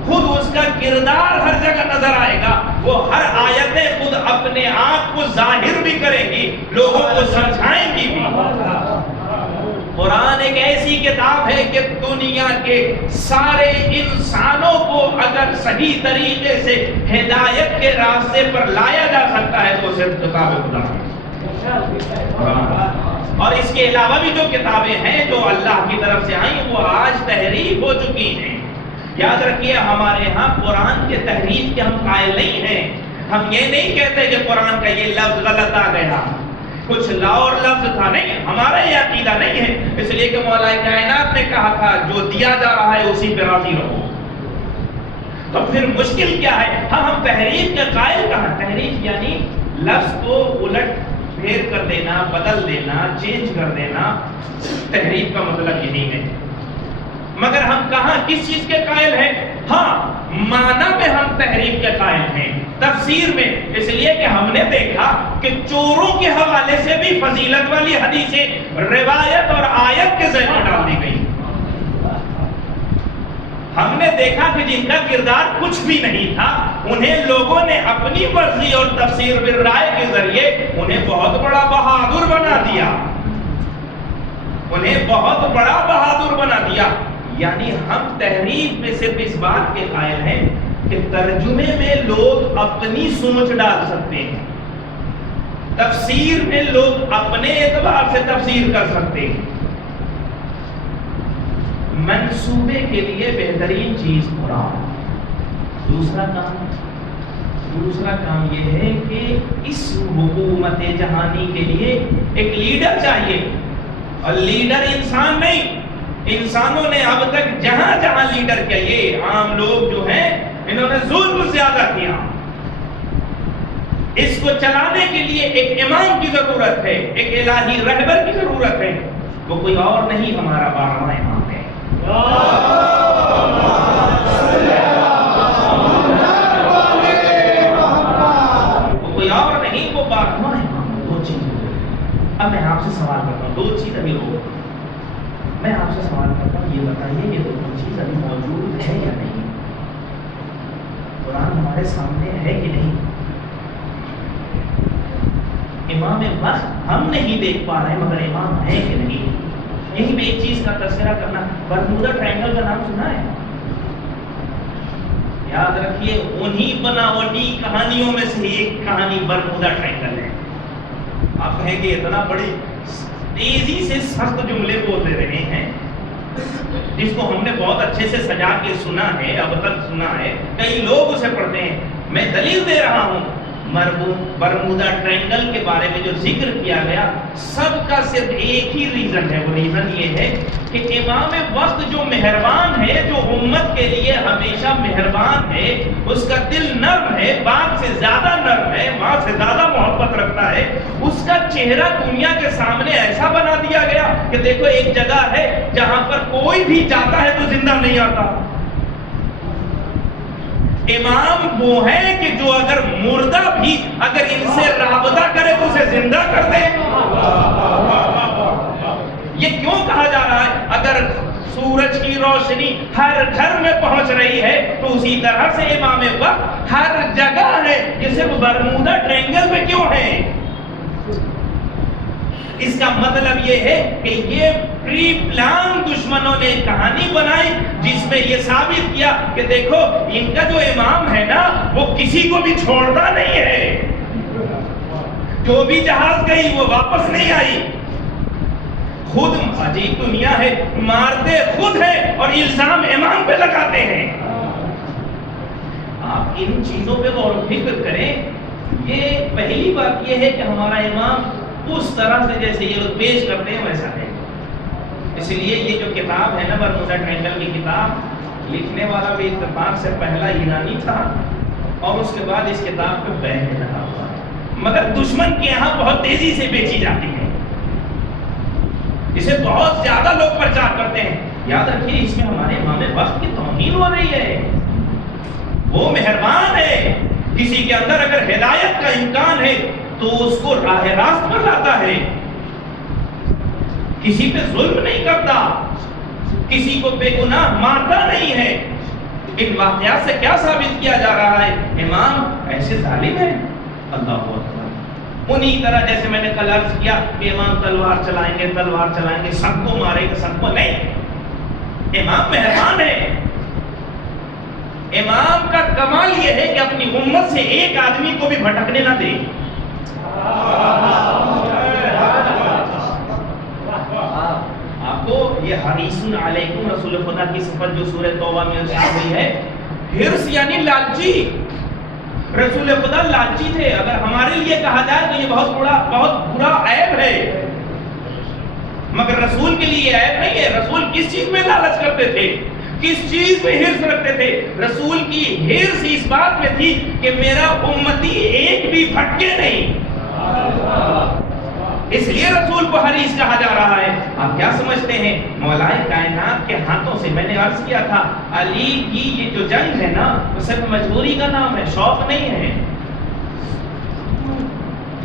خود اس کا کردار ہر جگہ نظر آئے گا، وہ ہر آیتیں خود اپنے آپ کو ظاہر بھی کرے گی، لوگوں کو سمجھائیں گی بھی۔ قرآن ایک ایسی کتاب ہے کہ دنیا کے سارے انسانوں کو اگر صحیح طریقے سے ہدایت کے راستے پر لایا جا سکتا ہے تو صرف کتاب خدا ہے۔ اور اس کے علاوہ بھی جو کتابیں ہیں جو اللہ کی طرف سے آئیں وہ آج تحریف ہو چکی ہیں۔ یاد رکھیے ہمارے ہاں قرآن کے تحریف کے ہم قائل نہیں ہیں، ہم یہ نہیں کہتے کہ قرآن کا یہ لفظ غلط آ گیا، کچھ لاور لفظ تھا، نہیں، ہمارا یہ عقیدہ نہیں ہے، اس لیے کہ مولا کائنات نے کہا تھا جو دیا جا رہا ہے اسی پہ راضی رہو۔ تو پھر مشکل کیا ہے؟ ہم تحریف کے قائل کہاں؟ تحریف یعنی لفظ کو الٹ پھیر کر دینا، بدل دینا، چینج کر دینا، تحریف کا مطلب یہی ہے۔ مگر ہم کہاں کس چیز کے قائل ہیں؟ ہاں معنی میں ہم تحریف کے قائل ہیں، تفسیر میں، اس لیے کہ ہم نے دیکھا کہ چوروں کے حوالے سے بھی فضیلت والی حدیثیں روایت اور آیت کے ذہن میں ڈال دی گئی۔ ہم نے دیکھا کہ جن کا کردار کچھ بھی نہیں تھا انہیں لوگوں نے اپنی مرضی اور تفسیر بالرائے کے ذریعے انہیں بہت بڑا بہادر بنا دیا، انہیں بہت بڑا بہادر بنا دیا۔ یعنی ہم تحریف میں صرف اس بات کے قائل ہیں کہ ترجمے میں لوگ اپنی سوچ ڈال سکتے ہیں، تفسیر میں لوگ اپنے اعتبار سے تفسیر کر سکتے ہیں۔ منصوبے کے لیے بہترین چیز قرآن۔ دوسرا کام یہ ہے کہ اس حکومت جہانی کے لیے ایک لیڈر چاہیے، اور لیڈر انسان نہیں، انسانوں نے اب تک جہاں جہاں لیڈر کیا، یہ عام لوگ جو ہیں انہوں نے ظلم زیادہ کیا۔ اس کو چلانے کے لیے ایک امام کی ضرورت ہے، ایک الہی رہبر کی ضرورت ہے، وہ کوئی اور نہیں، ہمارا 12واں امام ہے۔ وہ کوئی اور نہیں، وہ 12واں امام۔ دو چیزیں اب میں آپ سے سوال کرتا ہوں، دو چیز ابھی روک، میں آپ سے سوال کرتا ہوں، یہ بتائیے یہ دونوں چیز ابھی موجود ہے یا نہیں؟ قرآن ہمارے سامنے ہے کہ نہیں؟ امام وقت ہم نہیں دیکھ پا رہے مگر امام ہے کہ نہیں؟ یہی میں ایک چیز کا تذکرہ کرنا، برمودا ٹرائنگل کا نام سنا ہے؟ یاد رکھیے انہی بناوٹی کہانیوں میں سے ایک کہانی برمودا ٹرائنگل ہے۔ آپ کہیں کہ اتنا بڑی تیزی سے سخت جملے بولتے رہے ہیں، جس کو ہم نے بہت اچھے سے سجا کے سنا ہے، اب تک سنا ہے، کئی لوگ اسے پڑھتے ہیں۔ میں دلیل دے رہا ہوں، برمودا ٹرائنگل کے بارے میں جو ذکر کیا گیا سب کا صرف ایک ہی ریزن ہے، وہ ریزن یہ ہے کہ امام وقت جو مہربان ہے، جو امت کے لیے ہمیشہ مہربان ہے، اس کا دل نرم ہے، باپ سے زیادہ نرم ہے، ماں سے زیادہ محبت رکھتا ہے، اس کا چہرہ دنیا کے سامنے ایسا بنا دیا گیا کہ دیکھو ایک جگہ ہے جہاں پر کوئی بھی جاتا ہے تو زندہ نہیں آتا۔ امام وہ ہے کہ جو اگر مردہ بھی اگر ان سے رابطہ کرے تو اسے زندہ کر دے۔ یہ کیوں کہا جا رہا ہے؟ اگر سورج کی روشنی ہر گھر میں پہنچ رہی ہے تو اسی طرح سے امام وقت ہر جگہ ہے، یہ صرف برمودا ٹرائنگل میں کیوں ہے؟ اس کا مطلب یہ ہے کہ یہ پری پلان دشمنوں نے کہانی بنائی جس میں یہ ثابت کیا کہ دیکھو ان کا جو امام ہے نا وہ کسی کو بھی چھوڑتا نہیں ہے، جو بھی جہاز گئی وہ واپس نہیں آئی، خود عجیب دنیا ہے، مارتے خود ہے اور الزام امام پہ لگاتے ہیں۔ آپ ان چیزوں پہ غور و فکر کریں۔ یہ پہلی بات یہ ہے کہ ہمارا امام اس طرح سے جیسے یہ لوگ پیش کرتے ہیں ویسا ہے، اس لیے یہ جو کتاب ہے نا برمودا ٹرائنگل کی کتاب، لکھنے والا بھی اتفاق سے پہلا ایرانی تھا اور اس کے بعد اس کتاب پہ بین لگا ہوا، مگر دشمن کے یہاں بہت تیزی سے بیچی جاتی ہے، اسے بہت زیادہ لوگ پرچار کرتے ہیں۔ یاد رکھیے اس میں ہمارے امام وقت کی توہین ہو رہی ہے. وہ مہربان ہے، کسی کے اندر اگر ہدایت کا امکان ہے تو اس کو راہ راست پر لاتا ہے، کسی پہ ظلم نہیں کرتا، کسی کو بے گناہ مارتا نہیں ہے. ان واقعات سے کیا ثابت کیا جا رہا ہے؟ امام ایسے ظالم ہیں. اللہ اکبر. انہی طرح جیسے میں نے کل عرض کیا کہ امام تلوار چلائیں گے، سب کو مارے گا، سب کو نہیں. امام مہربان ہے. امام کا کمال یہ ہے کہ اپنی امت سے ایک آدمی کو بھی بھٹکنے نہ دے. آپ کو یہ حریص علیکم رسول خدا کی صفت جو سورہ توبہ میں ارشاد ہوئی ہے، حرص یعنی لالچی. رسول خدا لالچی تھے. اگر ہمارے لیے کہا جائے تو یہ بہت برا عیب ہے، مگر رسول کے لیے عیب نہیں ہے. رسول کس چیز میں لالچ کرتے تھے؟ کس چیز میں حرص رکھتے تھے؟ رسول کی حرص اس بات میں تھی کہ میرا امتی ایک بھی بھٹکے نہیں. اس لیے رسول کو حریص کہا جا رہا ہے. آپ کیا سمجھتے ہیں مولائے کائنات کے ہاتھوں سے، میں نے عرض کیا تھا علی کی یہ جو جنگ ہے نا وہ صرف مجبوری کا نام ہے، شوق نہیں ہے.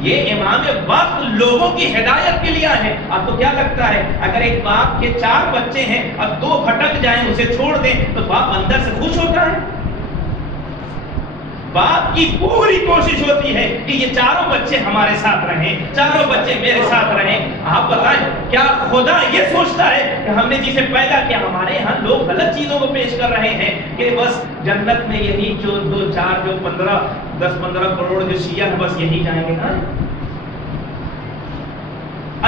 یہ امام وقت لوگوں کی ہدایت کے لیے ہے. آپ کو کیا لگتا ہے اگر ایک باپ کے 4 بچے ہیں اور 2 بھٹک جائیں، اسے چھوڑ دیں تو باپ اندر سے خوش ہوتا ہے؟ باپ کی پوری کوشش ہوتی ہے کہ یہ 4 بچے ہمارے ساتھ رہیں، 4 بچے میرے ساتھ رہیں. آپ بتائیں کیا خدا یہ سوچتا ہے کہ ہم نے جسے پیدا کیا، ہمارے ہاں لوگ غلط چیزوں کو پیش کر رہے ہیں کہ بس جنت میں یہی جو 2-4 جو 10-15 کروڑ جو شیعہ ہیں بس یہی جائیں گے؟ ہاں،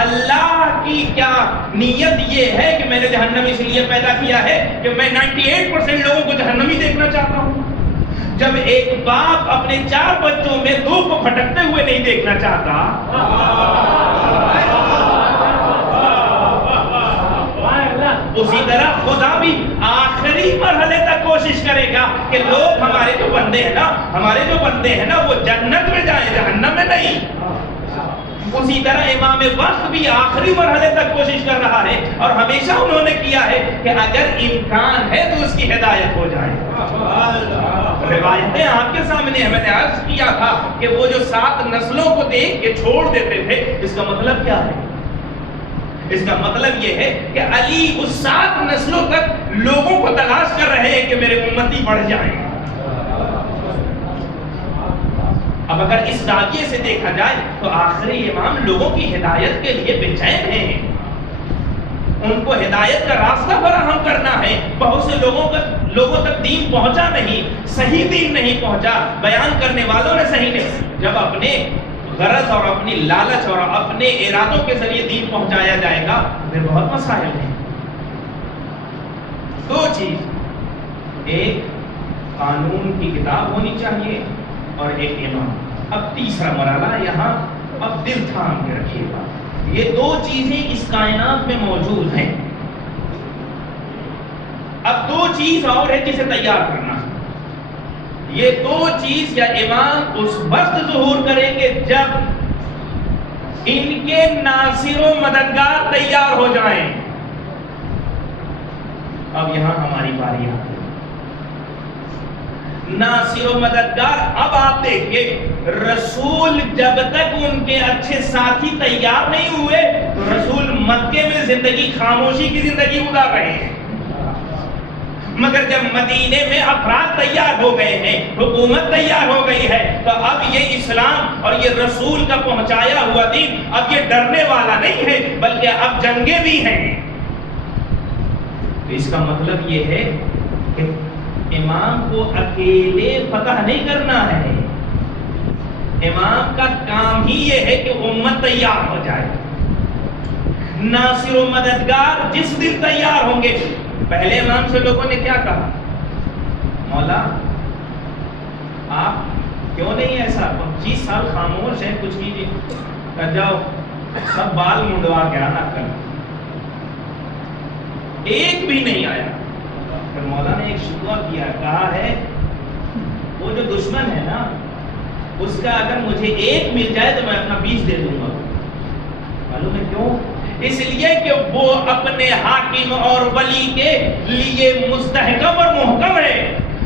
اللہ کی کیا نیت یہ ہے کہ میں نے جہنم اس لیے پیدا کیا ہے کہ میں 98% لوگوں کو جہنمی دیکھنا چاہتا ہوں. جب ایک باپ اپنے 4 بچوں میں 2 کو بھٹکتے ہوئے نہیں دیکھنا چاہتا، اسی طرح خدا بھی آخری مرحلے تک کوشش کرے گا کہ لوگ ہمارے جو بندے ہیں نا وہ جنت میں جائیں، جہنم میں نہیں. اسی طرح امام وقت بھی آخری مرحلے تک کوشش کر رہا ہے اور ہمیشہ انہوں نے کیا ہے کہ اگر امکان ہے تو اس کی ہدایت ہو جائے. روایتیں آپ کے سامنے ہیں. میں نے عرض کیا تھا کہ وہ جو 7 نسلوں کو دیکھ کے چھوڑ دیتے تھے، اس کا مطلب کیا ہے؟ اس کا مطلب یہ ہے کہ علی اس 7 نسلوں تک لوگوں کو تلاش کر رہے ہیں کہ میرے امتی بڑھ جائیں. اب اگر اس زاویے سے دیکھا جائے تو آخری امام لوگوں کی ہدایت کے لیے بے چین ہیں. ان کو ہدایت کا راستہ فراہم کرنا ہے. بہت سے لوگوں تک دین پہنچا نہیں، صحیح دین نہیں پہنچا، بیان کرنے والوں نے صحیح نہیں. جب اپنے غرض اور اپنی لالچ اور اپنے ارادوں کے ذریعے دین پہنچایا جائے گا پھر بہت مسائل ہیں. 2 چیز، ایک قانون کی کتاب ہونی چاہیے اور ایک امام. اب تیسرا مرحلہ یہاں اب دل تھام کے رکھیے گا. یہ 2 چیزیں اس کائنات میں موجود ہیں. اب 2 چیز اور ہے جسے تیار کرنا. یہ 2 چیز یا امام اس وقت ظہور کریں گے جب ان کے ناصر و مددگار تیار ہو جائیں. اب یہاں ہماری باری آتی ہے. ناصر و مددگار. اب آپ دیکھیے رسول جب تک ان کے اچھے ساتھی تیار نہیں ہوئے تو رسول مکے میں زندگی خاموشی کی زندگی گزار رہے ہیں. مگر جب مدینے میں افراد تیار ہو گئے ہیں، حکومت تیار ہو گئی ہے، تو اب یہ اسلام اور یہ رسول کا پہنچایا ہوا دین اب یہ ڈرنے والا نہیں ہے بلکہ اب جنگیں بھی ہیں. تو اس کا مطلب یہ ہے کہ امام کو اکیلے فتح نہیں کرنا ہے. امام کا کام ہی یہ ہے کہ امت تیار ہو جائے. ناصر و مددگار جس دن تیار ہوں گے. پہلے امام سے لوگوں نے کیا کہا؟ مولا آپ کیوں نہیں ایسا 25 سال خاموش ہے، کچھ کیجیے. جاؤ سب بال منڈوا کے آنا کر. ایک بھی نہیں آیا. پھر مولا نے ایک شکوہ کیا، کہا ہے وہ جو دشمن ہے نا اس کا اگر مجھے 1 مل جائے تو میں اپنا 20 دے دوں گا. معلوم ہے کیوں؟ اس لیے کہ وہ اپنے حاکم اور ولی کے لیے مستحکم اور محکم ہے،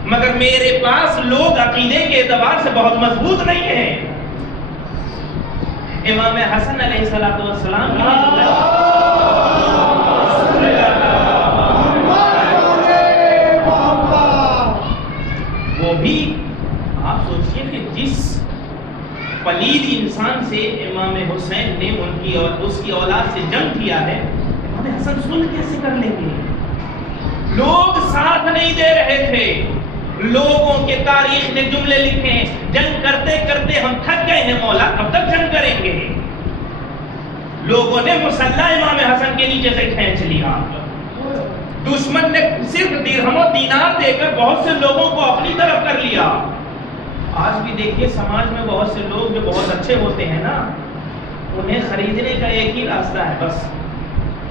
مگر میرے پاس لوگ عقیدے کے اعتبار سے بہت مضبوط نہیں ہیں۔ امام حسن علیہ السلام وہ بھی آپ سوچئے کہ جس پلید انسان سے امام حسین نے اس کی اولاد سے جنگ کیا ہے، امام حسن صلح کیسے کر لیں گے؟ لوگ ساتھ نہیں دے رہے تھے، لوگوں کے تاریخ نے جملے لکھے ہیں، جنگ کرتے کرتے ہم تھک گئے ہیں مولا، کب تک جنگ کریں گے؟ لوگوں نے مسلح امام حسن کے نیچے سے کھینچ لیا، دشمن نے صرف درہم و دینار دے کر بہت سے لوگوں کو اپنی طرف کر لیا۔ آج بھی دیکھیے سماج میں بہت سے لوگ جو بہت اچھے ہوتے ہیں نا، انہیں خریدنے کا ایک ہی راستہ ہے، بس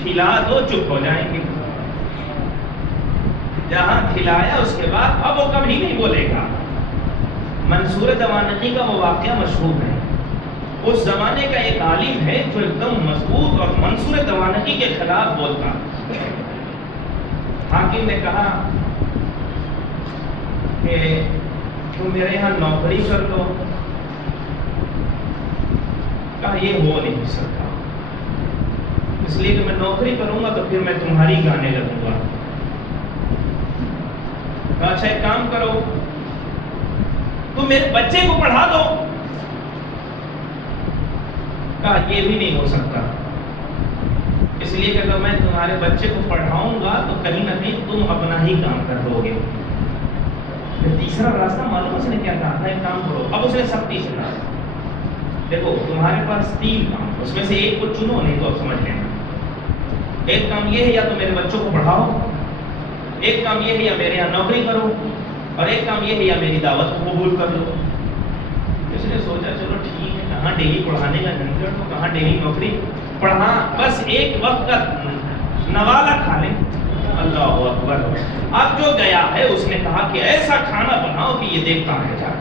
کھلا دو چپ ہو جائیں گے۔ جہاں کھلایا اس کے بعد اب وہ کبھی نہیں بولے گا۔ منصور دوانقی کا وہ واقعہ مشہور ہے۔ اس زمانے کا ایک عالم ہے جو ایک دم مضبوط اور منصور دوانقی کے خلاف بولتا۔ حاکم نے کہا کہ تم میرے یہاں نوکری کر دو، کہا یہ ہو نہیں سکتا، اس لیے کہ میں نوکری کروں گا تو پھر میں تمہاری گانے لگوں گا۔ کہا اچھا ایک کام کرو، تم میرے بچے کو پڑھا دو۔ کہا یہ بھی نہیں ہو سکتا، اس لیے کہ اگر میں تمہارے بچے کو پڑھاؤں گا تو کہیں نہ کہیں تم اپنا ہی کام کر دو گے۔ تیسرا راستہ معلوم اس نے کیا کہا تھا؟ ایک کام کرو، اب اس نے سختی سے کہا دیکھو تمہارے پاس 3 کام، اس میں سے ایک کو چنو، نہیں تو اب سمجھ لینا۔ ایک کام یہ ہے یا تو میرے بچوں کو پڑھاؤ، ایک کام یہ ہے یا میرے یہاں نوکری کرو، اور ایک کام یہ ہے یا میری دعوت کو قبول کر لو۔ اس نے سوچا چلو ٹھیک ہے، کہاں ڈیلی پڑھانے کا جھنجھٹ تو کہاں ڈیلی نوکری، پڑھا بس ایک وقت کا نوالا کھا لیں۔ اللہ اکبر۔ اب جو گیا ہے اس نے کہا کہ ایسا کھانا بناؤ کہ یہ دیکھتا رہ جائے۔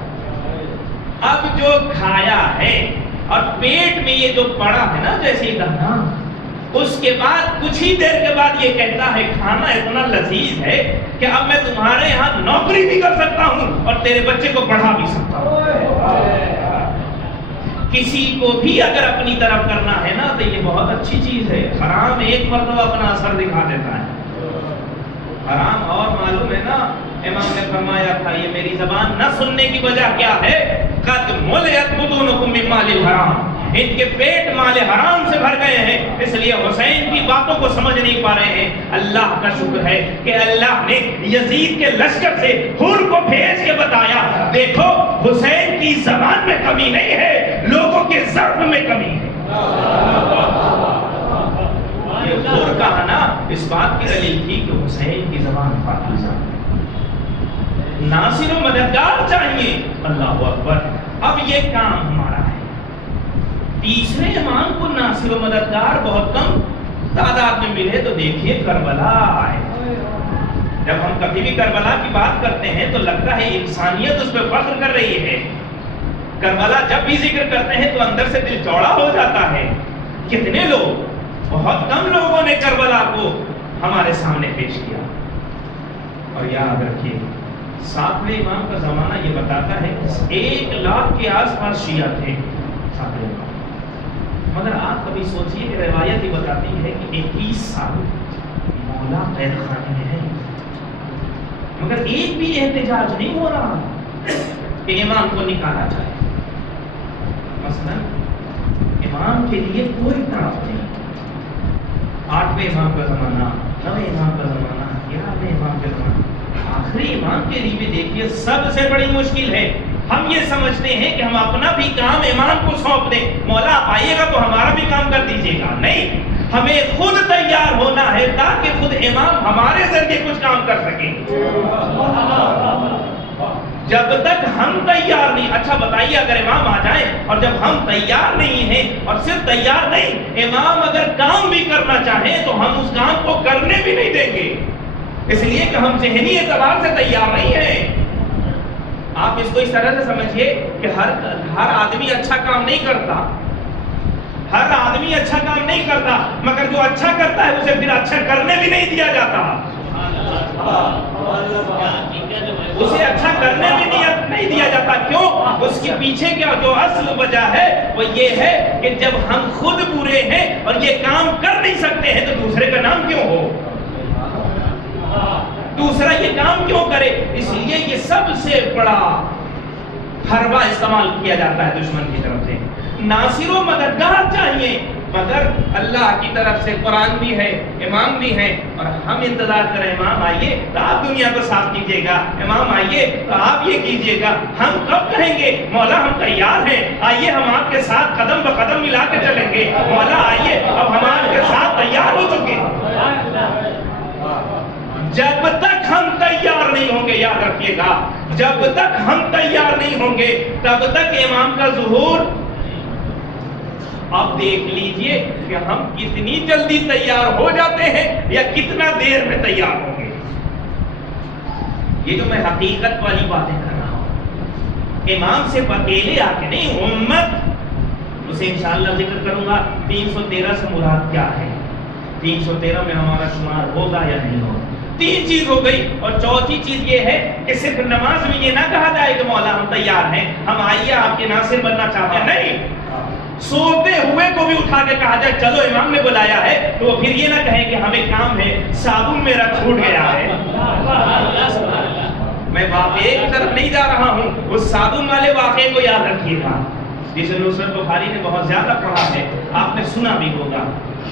اب جو کھایا ہے اور پیٹ میں یہ جو پڑا ہے نا جیسے دانا، اس کے بعد کچھ ہی دیر کے بعد یہ کہتا ہے کھانا اتنا لذیذ ہے کہ اب میں تمہارے یہاں نوکری بھی کر سکتا ہوں اور تیرے بچے کو پڑھا بھی سکتا ہوں۔ کسی کو بھی اگر اپنی طرف کرنا ہے نا تو یہ بہت اچھی چیز ہے۔ حرام ایک مرتبہ اپنا اثر دکھا دیتا ہے۔ حرام اور معلوم ہے نا، امام نے فرمایا تھا یہ میری زبان نہ سننے کی وجہ کیا ہے؟ قد ملئت بطونکم من مال الحرام، ان کے پیٹ مال حرام سے بھر گئے ہیں، اس لیے حسین کی باتوں کو سمجھ نہیں پا رہے ہیں۔ اللہ کا شکر ہے کہ اللہ نے یزید کے لشکر سے حور کو بھیج کے بتایا دیکھو حسین کی زبان میں کمی نہیں ہے، لوگوں کے ظرف میں کمی ہے۔ یہ حور کہا نا، اس بات کی دلیل تھی کہ حسین کی زبان پاکیزہ، ناصر و مددگار چاہیے۔ اللہ اکبر۔ اب یہ کام ہمارا ہے۔ تیسرے امام کو ناصر و مددگار بہت کم تعداد میں ملے تو دیکھیے کربلا آئے۔ جب ہم کبھی بھی کربلا کی بات کرتے ہیں تو لگتا ہے انسانیت اس پہ فخر کر رہی ہے۔ کربلا جب بھی ذکر کرتے ہیں تو اندر سے دل چوڑا ہو جاتا ہے۔ کتنے لوگ، بہت کم لوگوں نے کربلا کو ہمارے سامنے پیش کیا۔ اور یاد رکھیے 7ویں امام کا زمانہ یہ بتاتا ہے کہ 1 لاکھ کے آس پاس شیعہ تھے 7ویں امام۔ مگر آپ کبھی سوچئے کہ روایت یہ بتاتی ہے کہ 21 سال مولا قید خانے میں ہے، مگر ایک بھی احتجاج نہیں ہو رہا کہ امام کو نکالا جائے۔ مثلا امام کے لیے کوئی طرف نہیں۔ 8ویں امام کا زمانہ، 9ویں امام کا زمانہ، 11ویں امام کا زمانہ، آخری امام کے لیے بھی دیکھیے سب سے بڑی مشکل ہے۔ ہم یہ سمجھتے ہیں کہ ہم اپنا بھی کام امام کو سونپ دیں، مولا آپ آئیے گا تو ہمارا بھی کام کر دیجیے گا۔ نہیں، ہمیں خود تیار ہونا ہے تاکہ خود امام ہمارے ذریعے کچھ کام کر سکیں۔ جب تک ہم تیار نہیں، اچھا بتائیے اگر امام آ جائیں اور جب ہم تیار نہیں ہیں، اور صرف تیار نہیں، امام اگر کام بھی کرنا چاہیں تو ہم اس کام کو کرنے بھی نہیں دیں گے، اس لیے کہ ہم ذہنی اعتبار سے تیار نہیں ہیں۔ آپ اس کو اس طرح سے سمجھیے کہ ہر آدمی اچھا کام نہیں کرتا، ہر آدمی اچھا کام نہیں کرتا، مگر جو اچھا کرتا ہے اسے پھر اچھا کرنے بھی نہیں دیا جاتا، اسے اچھا کرنے بھی نہیں دیا جاتا۔ کیوں؟ اس کے پیچھے کیا جو اصل وجہ ہے وہ یہ ہے کہ جب ہم خود برے ہیں اور یہ کام کر نہیں سکتے ہیں تو دوسرے کا نام کیوں ہو، دوسرا یہ کام کیوں کرے؟ اس لیے یہ سب سے بڑا حربہ استعمال کیا جاتا ہے دشمن کی طرف سے۔ ناصر و مددگار چاہیے، مگر اللہ کی طرف سے قرآن بھی ہے، امام بھی ہے، اور ہم انتظار کریں امام آئیے تو آپ دنیا کو صاف کیجیے گا، امام آئیے تو آپ یہ کیجیے گا۔ ہم کب کہیں گے مولا ہم تیار ہیں، آئیے ہم آپ کے ساتھ قدم بہ قدم ملا کے چلیں گے، مولا آئیے اب ہم آپ کے ساتھ تیار ہو چکے ہیں۔ جب تک ہم تیار نہیں ہوں گے، یاد رکھیے گا، جب تک ہم تیار نہیں ہوں گے تب تک امام کا ظہور۔ اب دیکھ لیجئے کہ ہم کتنی جلدی تیار ہو جاتے ہیں یا کتنا دیر میں تیار ہوں گے۔ یہ جو میں حقیقت والی باتیں کر رہا ہوں، امام سے اکیلے آ کے نہیں، امت، اسے انشاءاللہ ذکر کروں گا 313 سے مراد کیا ہے، 313 میں ہمارا شمار ہوگا یا نہیں ہوگا۔ تین چیز ہو گئی، اور چوتھی چیز یہ ہے کہ صرف نماز میں یہ نہ کہا جائے کہ مولا ہم تیار ہیں، ہم آئیے آپ کے ناصر بننا چاہتے ہیں، نہیں، سوتے ہوئے کو بھی اٹھا کے کہا جائے چلو امام نے بلایا ہے، تو وہ پھر یہ نہ کہیں کہ ہمیں کام ہے، صابن میرا چھوٹ گیا ہے۔ میں واقعے کی طرف نہیں جا رہا ہوں، اس صابن والے واقعے کو یاد رکھیے گا جسے نصرت بخاری نے بہت زیادہ پڑھا ہے، آپ نے سنا بھی ہوگا۔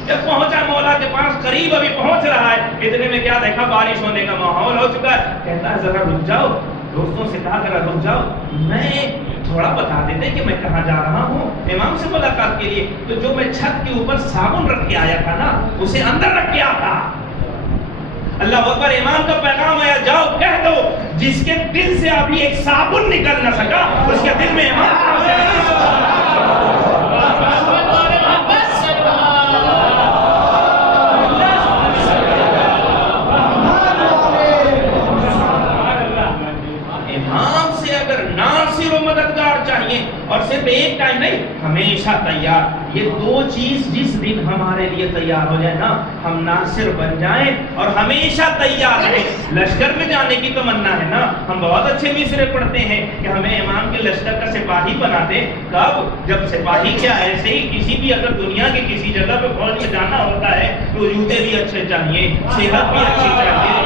جب پہنچا مولا کے پاس، قریب ابھی پہنچ رہا ہے، اتنے میں کیا دیکھا، بارش ہونے کا ماحول ہو چکا ہے۔ کہتا ہے ذرا رک جاؤ، دوستوں سے کہا ذرا رک جاؤ، میں تھوڑا بتا دیتے کہ میں کہاں جا رہا ہوں، امام سے ملاقات کے لیے۔ تو جو میں چھت کے اوپر صابن رکھ کے آیا تھا نا، اسے اندر رکھ کے آتا۔ اللہ اکبر، امام کا پیغام آیا، جاؤ کہہ دو جس کے دل سے ابھی ایک صابن نکل نہ سکا، اس کے دل میں امام چاہیے، اور صرف ایک ٹائم نہیں، ہمیشہ تیار۔ یہ دو چیز جس دن ہمارے لیے تیار ہو جائے نا، ہم ناصر بن جائیں اور ہمیشہ تیار رہیں۔ لشکر میں جانے کی تمنا ہے نا، ہم بہت اچھے مصرے پڑھتے ہیں کہ ہمیں امام کے لشکر کا سپاہی بناتے۔ کب؟ جب سپاہی کیا ایسے ہی کسی بھی اگر دنیا کی کسی جگہ پہ فوج میں جانا ہوتا ہے تو جوتے بھی اچھے چاہیے، صحت بھی اچھی چاہیے،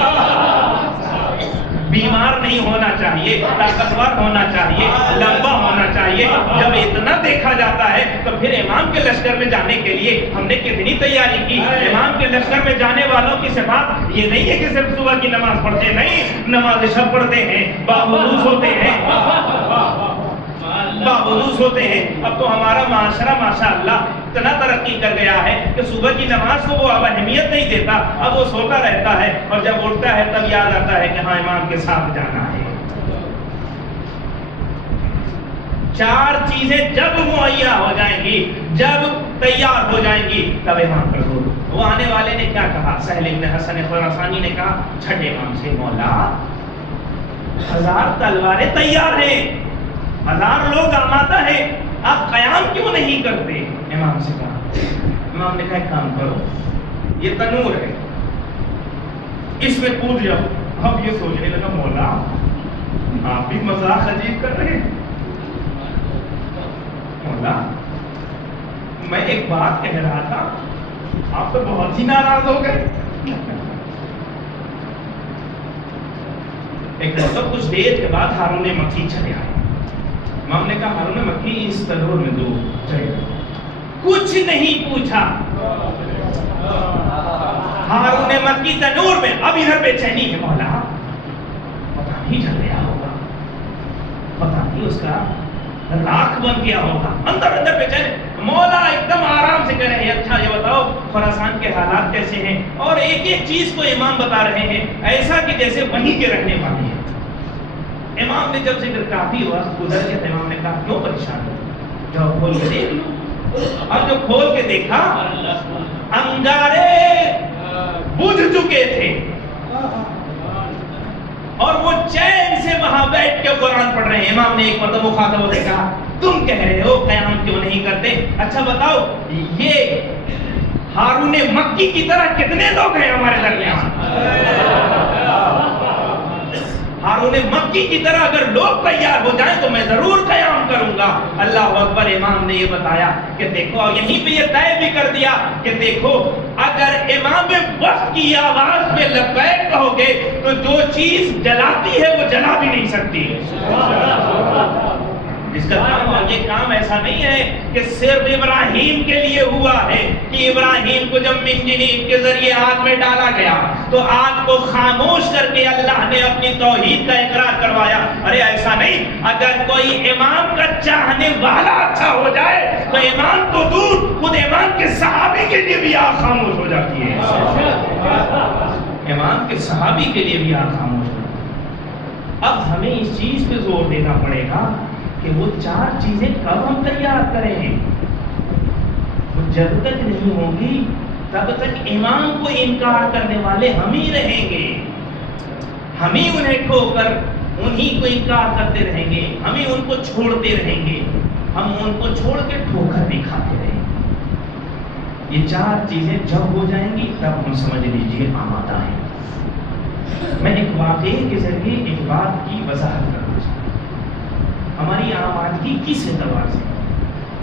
بیمار نہیں ہونا چاہیے، طاقتور ہونا چاہیے، لمبا ہونا چاہیے۔ جب اتنا دیکھا جاتا ہے تو پھر امام کے لشکر میں جانے کے لیے ہم نے کتنی تیاری کی۔ امام کے لشکر میں جانے والوں کی صفات یہ نہیں ہے کہ صرف صبح کی نماز پڑھتے، نہیں، نماز شب پڑھتے ہیں، باوضو ہوتے ہیں، باوضو ہوتے ہیں۔ اب تو ہمارا معاشرہ ماشاءاللہ اتنا ترقی کر گیا ہے کہ صبح کی نماز کو وہ اب اہمیت نہیں دیتا، اب وہ سوتا رہتا ہے، اور جب اٹھتا ہے تب یاد آتا ہے کہ ہاں امام کے ساتھ جانا ہے۔ چار چیزیں جب مہیا ہو جائیں گی، جب تیار ہو جائیں گی، تب امام کا ظہور۔ وہ آنے والے نے کیا کہا؟ سہل بن حسن خراسانی نے کہا چھٹے امام سے، مولا 1000 تلواریں تیار ہیں، 1000 لوگ آمادہ ہیں، آپ قیام کیوں نہیں کرتے؟ امام سے کہا، امام نے کہا ایک کام کرو، یہ تنور ہے، اس میں کود جاؤ۔ اب یہ سوچنے لگا مولا آپ بھی مذاق عجیب کر رہے ہیں۔ مولا میں ایک بات کہہ رہا تھا، آپ تو بہت ہی ناراض ہو گئے۔ ایک مطلب کچھ دیر کے بعد ہارون مکی چلے آئے۔ امام نے کہا ہارون مکی اس تنور میں دو، چلے کچھ نہیں پوچھا۔ ہارون مکی تنور میں، اب ادھر بے چینی ہے، مولا پتہ نہیں چل گیا ہوگا، پتہ نہیں اس کا راکھ بن گیا ہوگا، اندر اندر بے چین۔ مولا ایک دم آرام سے کہہ رہے ہیں اچھا یہ بتاؤ خراسان کے حالات کیسے ہیں، اور ایک ایک چیز کو امام بتا رہے ہیں ایسا کہ جیسے وہیں کے رہنے والے ہیں۔ امام نے جب ذکر کافی ہوا گزر گیا، امام نے کہا کیوں پریشان ہو، جاؤ کھول کے دیکھ لو۔ اب جو کھول کے دیکھا انگارے بجھ چکے تھے، اور وہ چین سے وہاں بیٹھ کے قرآن پڑھ رہے ہیں. امام نے ایک مرتبہ مخاطب ہوتے کہا تم کہہ رہے ہو قیام کیوں نہیں کرتے؟ اچھا بتاؤ یہ ہارون مکی کی طرح کتنے لوگ ہیں ہمارے درمیان؟ ہارون مکی کی طرح اگر لوگ تیار ہو جائیں تو میں ضرور قیام کروں گا. اللہ اکبر. امام نے یہ بتایا کہ دیکھو، اور یہیں پہ یہ طے بھی کر دیا کہ دیکھو اگر امام وقت کی آواز پہ لبیک کہو گے تو جو چیز جلاتی ہے وہ جلا بھی نہیں سکتی. اس کا کام، اور یہ کام ایسا نہیں ہے کہ صرف ابراہیم کے لیے ہوا ہے کہ ابراہیم کو جب منجنیق کے ذریعے آگ میں ڈالا گیا تو آگ کو خاموش کر کے اللہ نے اپنی توحید کا اقرار کروایا. ارے ایسا نہیں، اگر کوئی امام کا چاہنے والا اچھا ہو جائے تو امام تو دور، خود امام کے صحابی کے لیے بھی آگ خاموش ہو جاتی ہے. امام کے صحابی کے لیے بھی آگ خاموش ہو جاتی ہے. اب ہمیں اس چیز پہ زور دینا پڑے گا کہ وہ چار چیزیں کب ہم تیار کریں ہیں. وہ جب تک نہیں ہوں گی تب تک امام کو انکار کرنے والے ہم ہی رہیں گے. ہم ہی انہیں ٹھو کر انہی کو انکار کرتے رہیں گے، ہم ہی ان کو چھوڑتے رہیں گے، ہم ان کو چھوڑ کے ٹھوکر بھی کھاتے رہیں گے. یہ چار چیزیں جب ہو جائیں گی تب ہم سمجھ لیجیے آمادہ ہیں. میں ایک واقعے کے ذریعے ایک بات کی وضاحت کرنا چاہتا ہوں. ہماری آمادگی کس اعتبار سے؟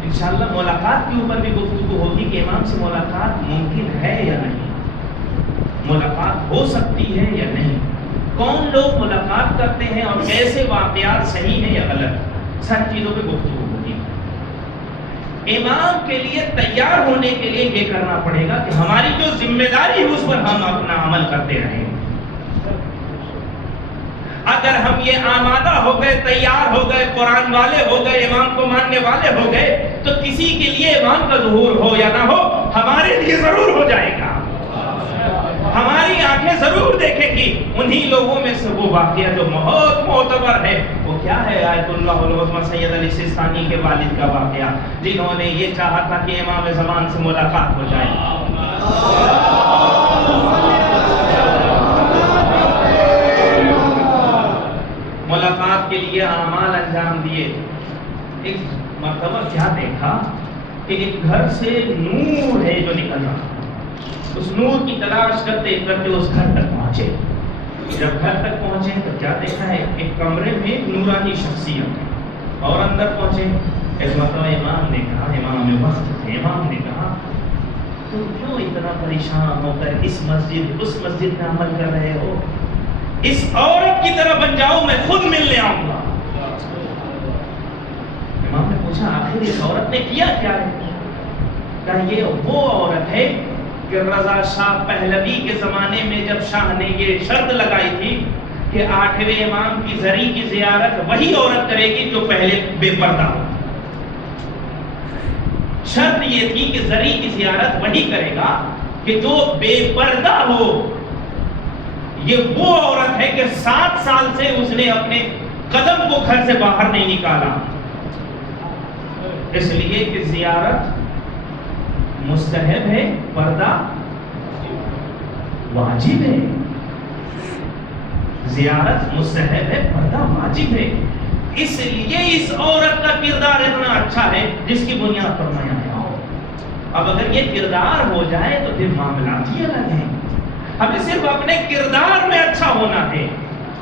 انشاءاللہ ملاقات کے اوپر بھی گفتگو ہوگی کہ امام سے ملاقات ممکن ہے یا نہیں، ملاقات ہو سکتی ہے یا نہیں، کون لوگ ملاقات کرتے ہیں اور کیسے واقعات صحیح ہیں یا غلط، سب چیزوں پہ گفتگو ہوگی. امام کے لیے تیار ہونے کے لیے یہ کرنا پڑے گا کہ ہماری جو ذمہ داری ہے اس پر ہم اپنا عمل کرتے رہیں. اگر ہم یہ آمادہ ہو گئے، تیار ہو گئے، قرآن والے ہو گئے، امام کو ماننے والے ہو گئے تو کسی کے لیے امام کا ظہور ہو یا نہ ہو ہمارے لیے ضرور ہو جائے گا. ہماری آنکھیں ضرور دیکھیں گی انہی لوگوں میں سے وہ واقعہ جو بہت معتبر ہے. وہ کیا ہے؟ آیت اللہ العظمہ سید علی سیستانی کے والد کا واقعہ، جنہوں نے یہ چاہا تھا کہ امام زمان سے ملاقات ہو جائے. ملاقات کے لیے اعمال انجام دیے. ایک مرتبہ کیا دیکھا کہ ایک گھر سے نور ہے جو نکل رہا، اس نور کی تلاش کرتے کرتے اس گھر تک پہنچے. جب گھر تک پہنچے تو کیا دیکھا ہے؟ ایک کمرے میں نورانی شخصیت. اور اندر پہنچے ایک مرتبہ امام نے کہا، امام وقت تھے، امام نے کہا تم کیوں اتنا پریشان ہو کر اس مسجد اس مسجد میں عمل کر رہے ہو؟ اس عورت کی طرح بن جاؤ، میں خود ملنے آؤں گا. امام نے پوچھا آخر اس عورت نے کیا کیا ہے؟ کہا یہ وہ عورت ہے کہ رضا شاہ پہلوی کے زمانے میں جب شاہ نے یہ شرط لگائی تھی کہ 8ویں امام کی زری کی زیارت وہی عورت کرے گی جو پہلے بے پردہ ہو. شرط یہ تھی کہ زری کی زیارت وہی کرے گا کہ جو بے پردہ ہو. یہ وہ عورت ہے کہ 7 سال سے اس نے اپنے قدم کو گھر سے باہر نہیں نکالا، اس لیے کہ زیارت مستحب ہے، پردہ واجب ہے. زیارت مستحب ہے، پردہ واجب ہے. اس لیے اس عورت کا کردار اتنا اچھا ہے جس کی بنیاد پر میں آیا ہوں. اب اگر یہ کردار ہو جائے تو پھر معاملات ہی الگ ہیں. ہمیں صرف اپنے کردار میں اچھا ہونا ہے.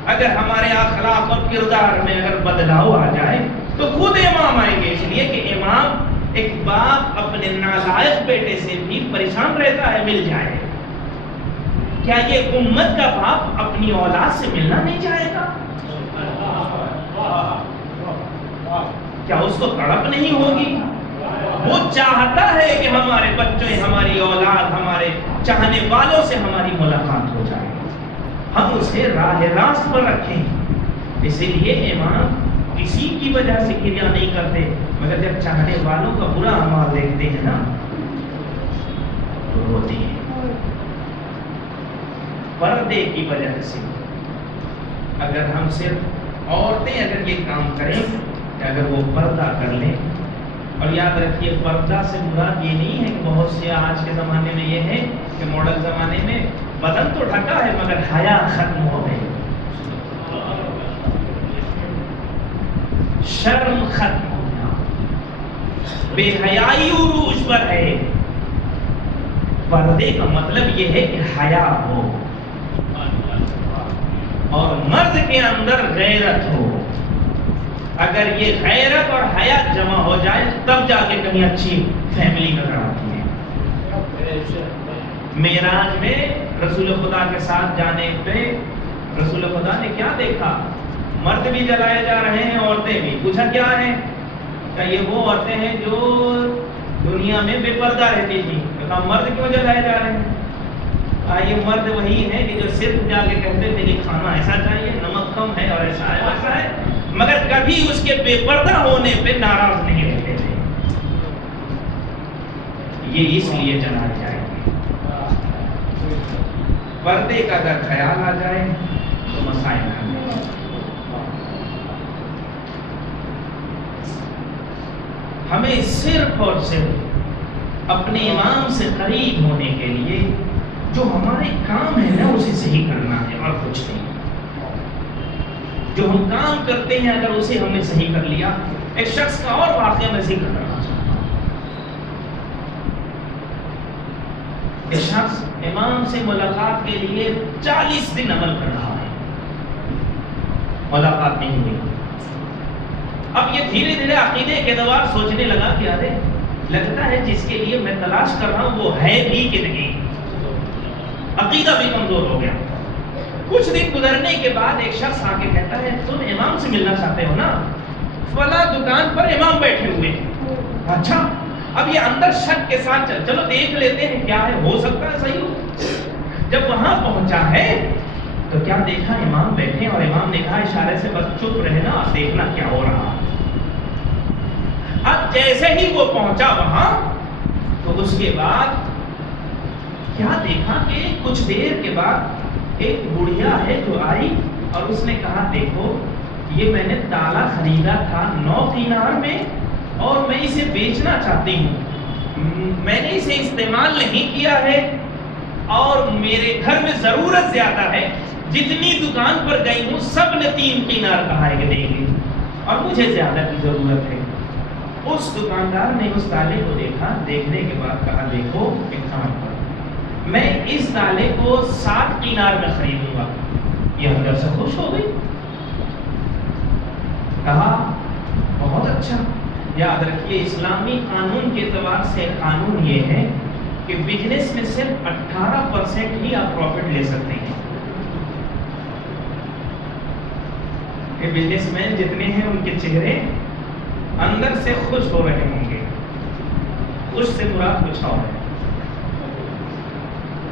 اگر ہمارے اخلاق اور کردار میں اگر بدلاؤ آ جائے تو خود امام آئیں گے. اس لیے کہ امام ایک باپ اپنے نالائق بیٹے سے بھی پریشان رہتا ہے مل جائے. کیا یہ امت کا باپ اپنی اولاد سے ملنا نہیں چاہے گا؟ کیا اس کو تڑپ نہیں ہوگی؟ وہ چاہتا ہے کہ ہمارے بچوں، ہماری اولاد، ہمارے چاہنے والوں سے ہماری ملاقات ہو جائے، ہم اسے راہ راست پر رکھیں. اسی لیے امام کسی کی وجہ سے کریا نہیں کرتے، مگر جب چاہنے والوں کا برا اعمال دیکھتے ہیں نا تو روتے ہیں. پردے کی وجہ سے اگر ہم صرف عورتیں اگر یہ کام کریں کہ اگر وہ پردہ کر لیں، اور یاد رکھیے پردہ سے مراد یہ نہیں ہے کہ بہت سے آج کے زمانے میں یہ ہے کہ ماڈل زمانے میں بدن تو ڈھکا ہے مگر حیا ختم ہو گئی. شرم ختم ہونا، بے حیائی عروج پر ہے۔ پردے کا مطلب یہ ہے کہ حیا ہو اور مرد کے اندر غیرت ہو۔ اگر یہ غیرت اور حیا جمع ہو جائے تب جا کے کہیں اچھی فیملی نظر آتی ہے۔ معراج میں رسول خدا کے ساتھ جانے پہ رسول خدا نے کیا دیکھا؟ مرد بھی جلائے جا رہے ہیں، عورتیں بھی۔ پوچھا کیا ہے؟ کہ یہ وہ عورتیں ہیں جو دنیا میں بے پردہ رہتی تھی۔ کہا مرد کیوں جلائے جا رہے ہیں؟ یہ مرد وہی ہیں کہ جو صرف جا کے کہتے تھے کہ کھانا ایسا چاہیے، نمک کم ہے اور ایسا ہے ویسا ہے، مگر کبھی اس کے بے پردہ ہونے پہ ناراض نہیں رہتے تھے۔ یہ اس لیے جلائے جائیں گے۔ پردے کا اگر خیال آ جائے تو مسائل حل ہو جائیں۔ ہمیں صرف اور صرف اپنے امام سے قریب ہونے کے لیے جو ہمارے کام ہے نا اسے صحیح کرنا ہے اور کچھ نہیں۔ جو ہم کام کرتے ہیں اگر اسے ہم نے صحیح کر لیا۔ ایک شخص کا اور واقعہ میں ذکر کرنا چاہتا ہوں۔ ایک شخص امام سے ملاقات کے لیے 40 دن عمل کر رہا ہے، ملاقات نہیں ہوئی۔ اب یہ دھیرے دھیرے عقیدے کے اعتبار سوچنے لگا کہ ارے لگتا ہے جس کے لیے میں تلاش کر رہا ہوں وہ ہے بھی کہ نہیں۔ عقیدہ بھی کمزور ہو گیا۔ کچھ دن گزرنے کے بعد ایک شخص آ کے کہتا ہے تم امام سے ملنا چاہتے ہو نا؟ فلاں دکان پر امام بیٹھے ہوئے ہیں۔ اچھا، اب یہ اندر شک کے ساتھ چلو دیکھ لیتے ہیں کیا ہے، ہو سکتا ہے صحیح ہو۔ جب وہاں پہنچا ہے تو کیا دیکھا؟ امام بیٹھے اور امام نے کہا اشارے سے بس چپ رہنا اور دیکھنا کیا ہو رہا۔ اب جیسے ہی وہ پہنچا وہاں تو اس کے بعد کیا دیکھا کہ کچھ دیر کے بعد ایک بڑھیا ہے جو آئی اور اس نے کہا دیکھو یہ میں نے تالا خریدا تھا 9 دینار میں اور میں اسے بیچنا چاہتی ہوں۔ میں نے اسے استعمال نہیں کیا ہے اور میرے گھر میں ضرورت زیادہ ہے۔ جتنی دکان پر گئی ہوں سب نے 3 دینار کہا ہے کہ دیں گے اور مجھے زیادہ کی ضرورت ہے۔ اس دکاندار نے اس تالے کو دیکھا، دیکھنے کے بعد کہا دیکھو ایک کام کرو، میں اس تالے کو 7 دینار میں خریدوں گا۔ یہ اندر سے خوش ہو گئی، کہا بہت اچھا۔ یاد رکھیے اسلامی قانون کے اعتبار سے قانون یہ ہے کہ بزنس میں صرف 18% ہی آپ پروفٹ لے سکتے ہیں۔ کہ بزنس مین جتنے ہیں ان کے چہرے اندر سے خوش ہو رہے ہوں گے، خوش سے مراد کچھ اور ہے۔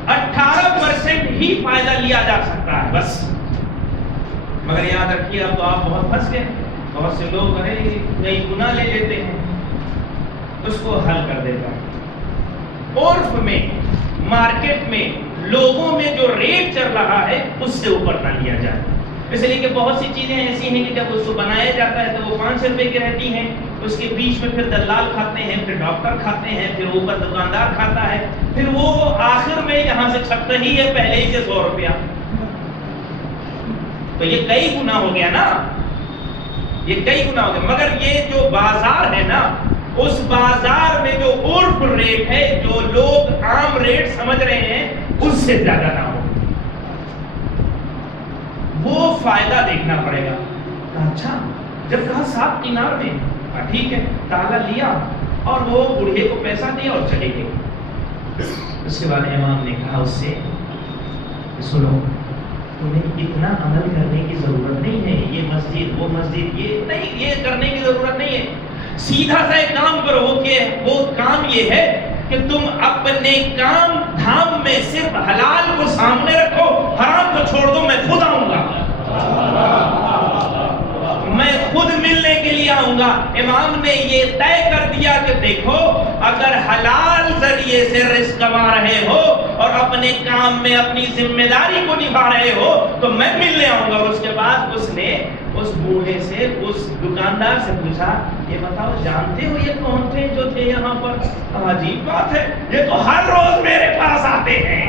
18% ہی فائدہ لیا جا سکتا ہے بس۔ مگر یاد رکھیے اب تو آپ بہت پھنس گئے۔ بہت سے لوگ کئی گنا لے لیتے ہیں، اس کو حل کر دیتا ہے۔ عرف میں، مارکیٹ میں، لوگوں میں جو ریٹ چل رہا ہے اس سے اوپر نہ لیا جائے۔ اس لیے کہ بہت سی چیزیں ایسی ہیں کہ جب اس کو بنایا جاتا ہے تو وہ 5 روپے کی رہتی ہیں، اس کے بیچ میں پھر دلال کھاتے ہیں، پھر ڈاکٹر کھاتے ہیں، پھر اوپر دکاندار کھاتا ہے، پھر وہ آخر میں یہاں سے چھپتا ہی ہے پہلے ہی سے 100 روپیہ۔ تو یہ کئی گنا ہو گیا نا، یہ کئی گنا ہو گیا۔ مگر یہ جو بازار ہے نا، اس بازار میں جو عرف ریٹ ہے، جو لوگ عام ریٹ سمجھ رہے ہیں اس سے زیادہ نہ ہو، وہ فائدہ دیکھنا پڑے گا۔ اچھا جب کہا 7 دینار میں، ٹھیک ہے، تالا لیا اور وہ بوڑھے کو پیسہ دیا اور چلے گئے۔ اس کے بعد امام نے کہا اس سے سنو تمہیں اتنا عمل کرنے کی ضرورت نہیں ہے، یہ مسجد وہ مسجد یہ نہیں، یہ کرنے کی ضرورت نہیں ہے۔ سیدھا سا ایک کام کرو کہ وہ کام یہ ہے کہ تم اپنے کام دھام میں صرف حلال کو سامنے رکھو، حرام کو چھوڑ دو، میں خود آؤں گا، میں خود ملنے کے لیے آؤں گا۔ امام نے یہ طے کر دیا کہ دیکھو اگر حلال ذریعے سے رزق کما رہے ہو اور اپنے کام میں اپنی ذمہ داری کو نبھا رہے ہو تو میں ملنے آؤں گا۔ اس کے بعد اس نے اس بوڑھے سے، اس دکاندار سے پوچھا یہ بتاؤ جانتے ہو یہ کون تھے جو تھے یہاں پر؟ عجیب بات ہے، یہ تو ہر روز میرے پاس آتے ہیں۔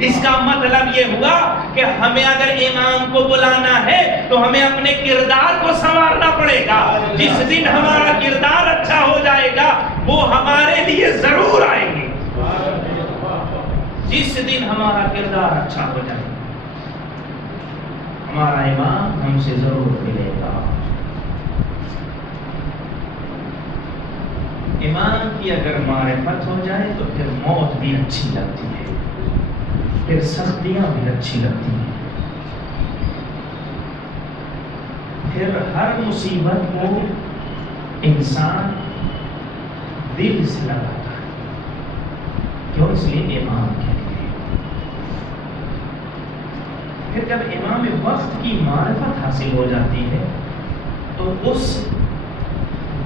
اس کا مطلب یہ ہوا کہ ہمیں اگر امام کو بلانا ہے تو ہمیں اپنے کردار کو سنوارنا پڑے گا. جس دن ہمارا کردار اچھا ہو جائے گا وہ ہمارے لیے ضرور آئیں گے. جس دن ہمارا کردار اچھا ہو جائے گا ہمارا امام ہم سے ضرور ملے گا. ایمان کی اگر معرفت ہو جائے تو پھر موت بھی اچھی لگتی ہے, پھر سختیاں بھی اچھی لگتی ہیں, پھر ہر مصیبت کو انسان دل سے لگاتا ہے. کیوں؟ اس لیے امام کے لیے. پھر جب امام وقت کی معرفت حاصل ہو جاتی ہے تو اس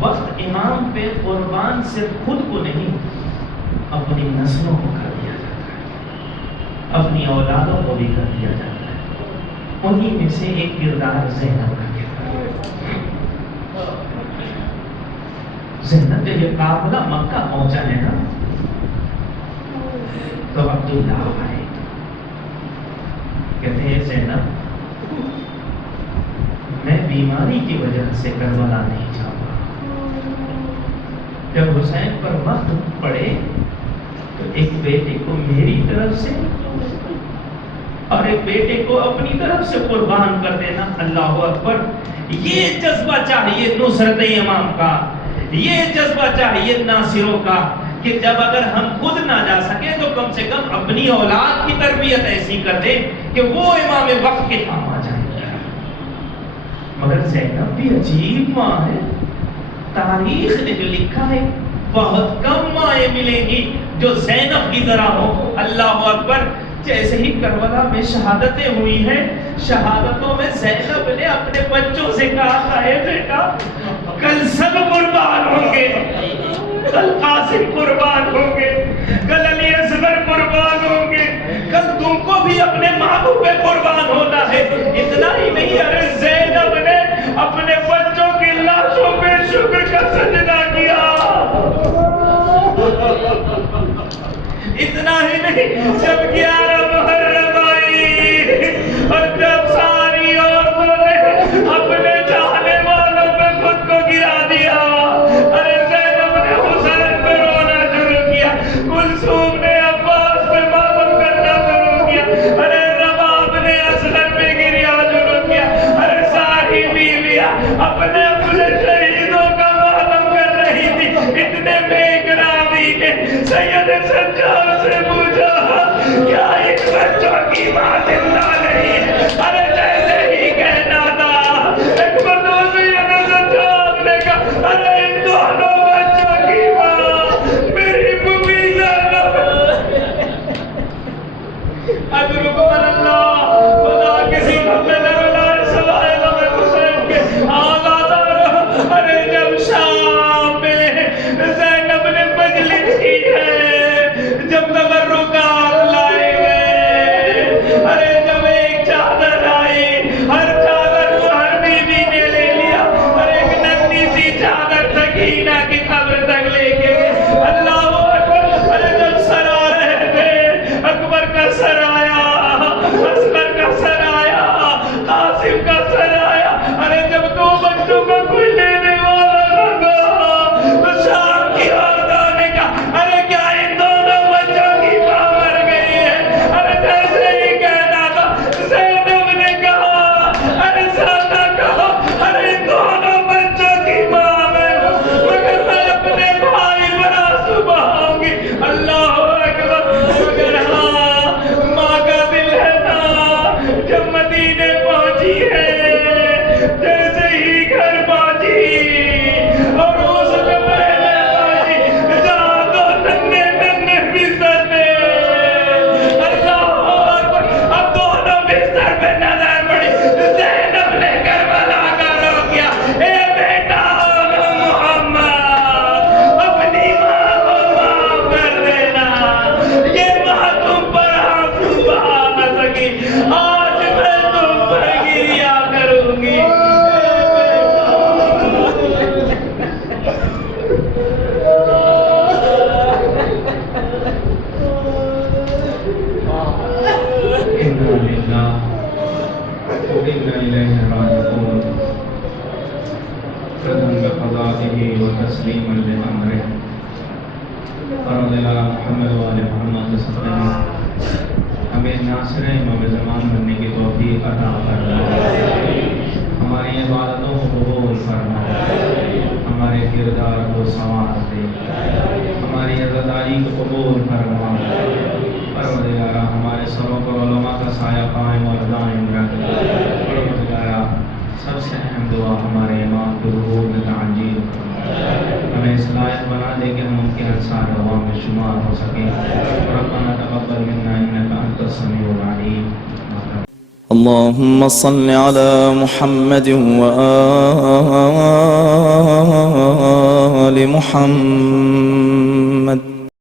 وقت امام پہ قربان صرف خود کو نہیں اپنی نسلوں کو کر دیا جاتا ہے, اپنی اولادوں کو بھی کر دیا جاتا ہے. انہی میں سے ایک کردار زینب کا کردار ہے. زینب جب یہ قافلہ مکہ پہنچا ہے نا تو عبداللہ آئے, کہتے ہیں زینب میں بیماری کی وجہ سے کربلا نہیں جا پا. جب حسین پر وقت پڑے تو ایک بیٹے کو میری طرف سے اور ایک بیٹے کو اپنی طرف سے قربان کر دینا. اللہ اکبر. یہ جذبہ چاہیے نصرت امام کا, یہ جذبہ چاہیے ناصروں کا کہ جب اگر ہم خود نہ جا سکے تو کم سے کم اپنی اولاد کی تربیت ایسی کر دے کہ وہ امام وقت کے کام آ جائے. مگر زینب بھی عجیب ماں ہے. تاریخ نے جو لکھا ہے بہت کم مائیں ملیں گی جو زینب کی طرح ہو. اللہ اکبر. جیسے ہی کربلا میں شہادتیں ہوئی ہیں, شہادتوں میں زینب نے اپنے بچوں سے کہا ہے بیٹا کل سب قربان ہوں گے, کل قاسم قربان ہوں گے, کل علی اصغر قربان ہوں گے, کل تم کو بھی اپنے ماموں پہ قربان ہونا ہے. اتنا ہی نہیں, ارے زینب نے اپنے بچوں کی لاشوں پہ شکر کا سجدہ کیا. اتنا ہی نہیں, جب 11 محرم آئی اور جب ساری عورتوں نے اپنے چاہنے والوں پہ خود کو گرا دیا, ارے زینب نے حسین پہ رونا شروع کیا, کلثوم نے عباس پہ ماتم کرنا شروع کیا, ارے رباب نے اصغر پہ گریا شروع کیا, ارے ساری بیویاں اپنے شہیدوں کا ماتم کر رہی تھی. اتنے بے گرامی نے سید سجاد سے پوچھا کیا ان بچوں کی ماں زندہ نہیں ہے؟ ارے جیسے ہی کہنا تھا ایک مرتبہ سید سجاد نے کہا ارے ان دونوں بچوں کی ماں میری بوبی زینب. ادرکم اللہ, خدا کسی کو میں نہ سوائے میں حسین کے آزادہ رہا. ارے جب شام میں زینب نے مجلس کی ہے, جب تبرکات لائے گئے, ارے جب ایک چادر آئی رضا بقضائه وتسليما لأمره فرض على محمد وآل محمد وسلم ہمیں ناصر امام زمان بننے کی توفیق عطا فرما ہماری عبادتوں کو قبول فرما ہمارے کردار کو سنوار دے ہماری عزاداری کو قبول فرما پروردگارہ ہمارے سروں پر علماء کا سایہ قائم اور دائم رکھ پروردگارہ سب سے اہم دعا ہمارے امام کے ظہور میں تعجیل ہمیں اس لائق بنا دے کہ ہم ان کے انصار عوام میں شمار ہو سکیں ربنا تقبل منا انك انت السميع العليم اللهم صل على محمد وآل محمد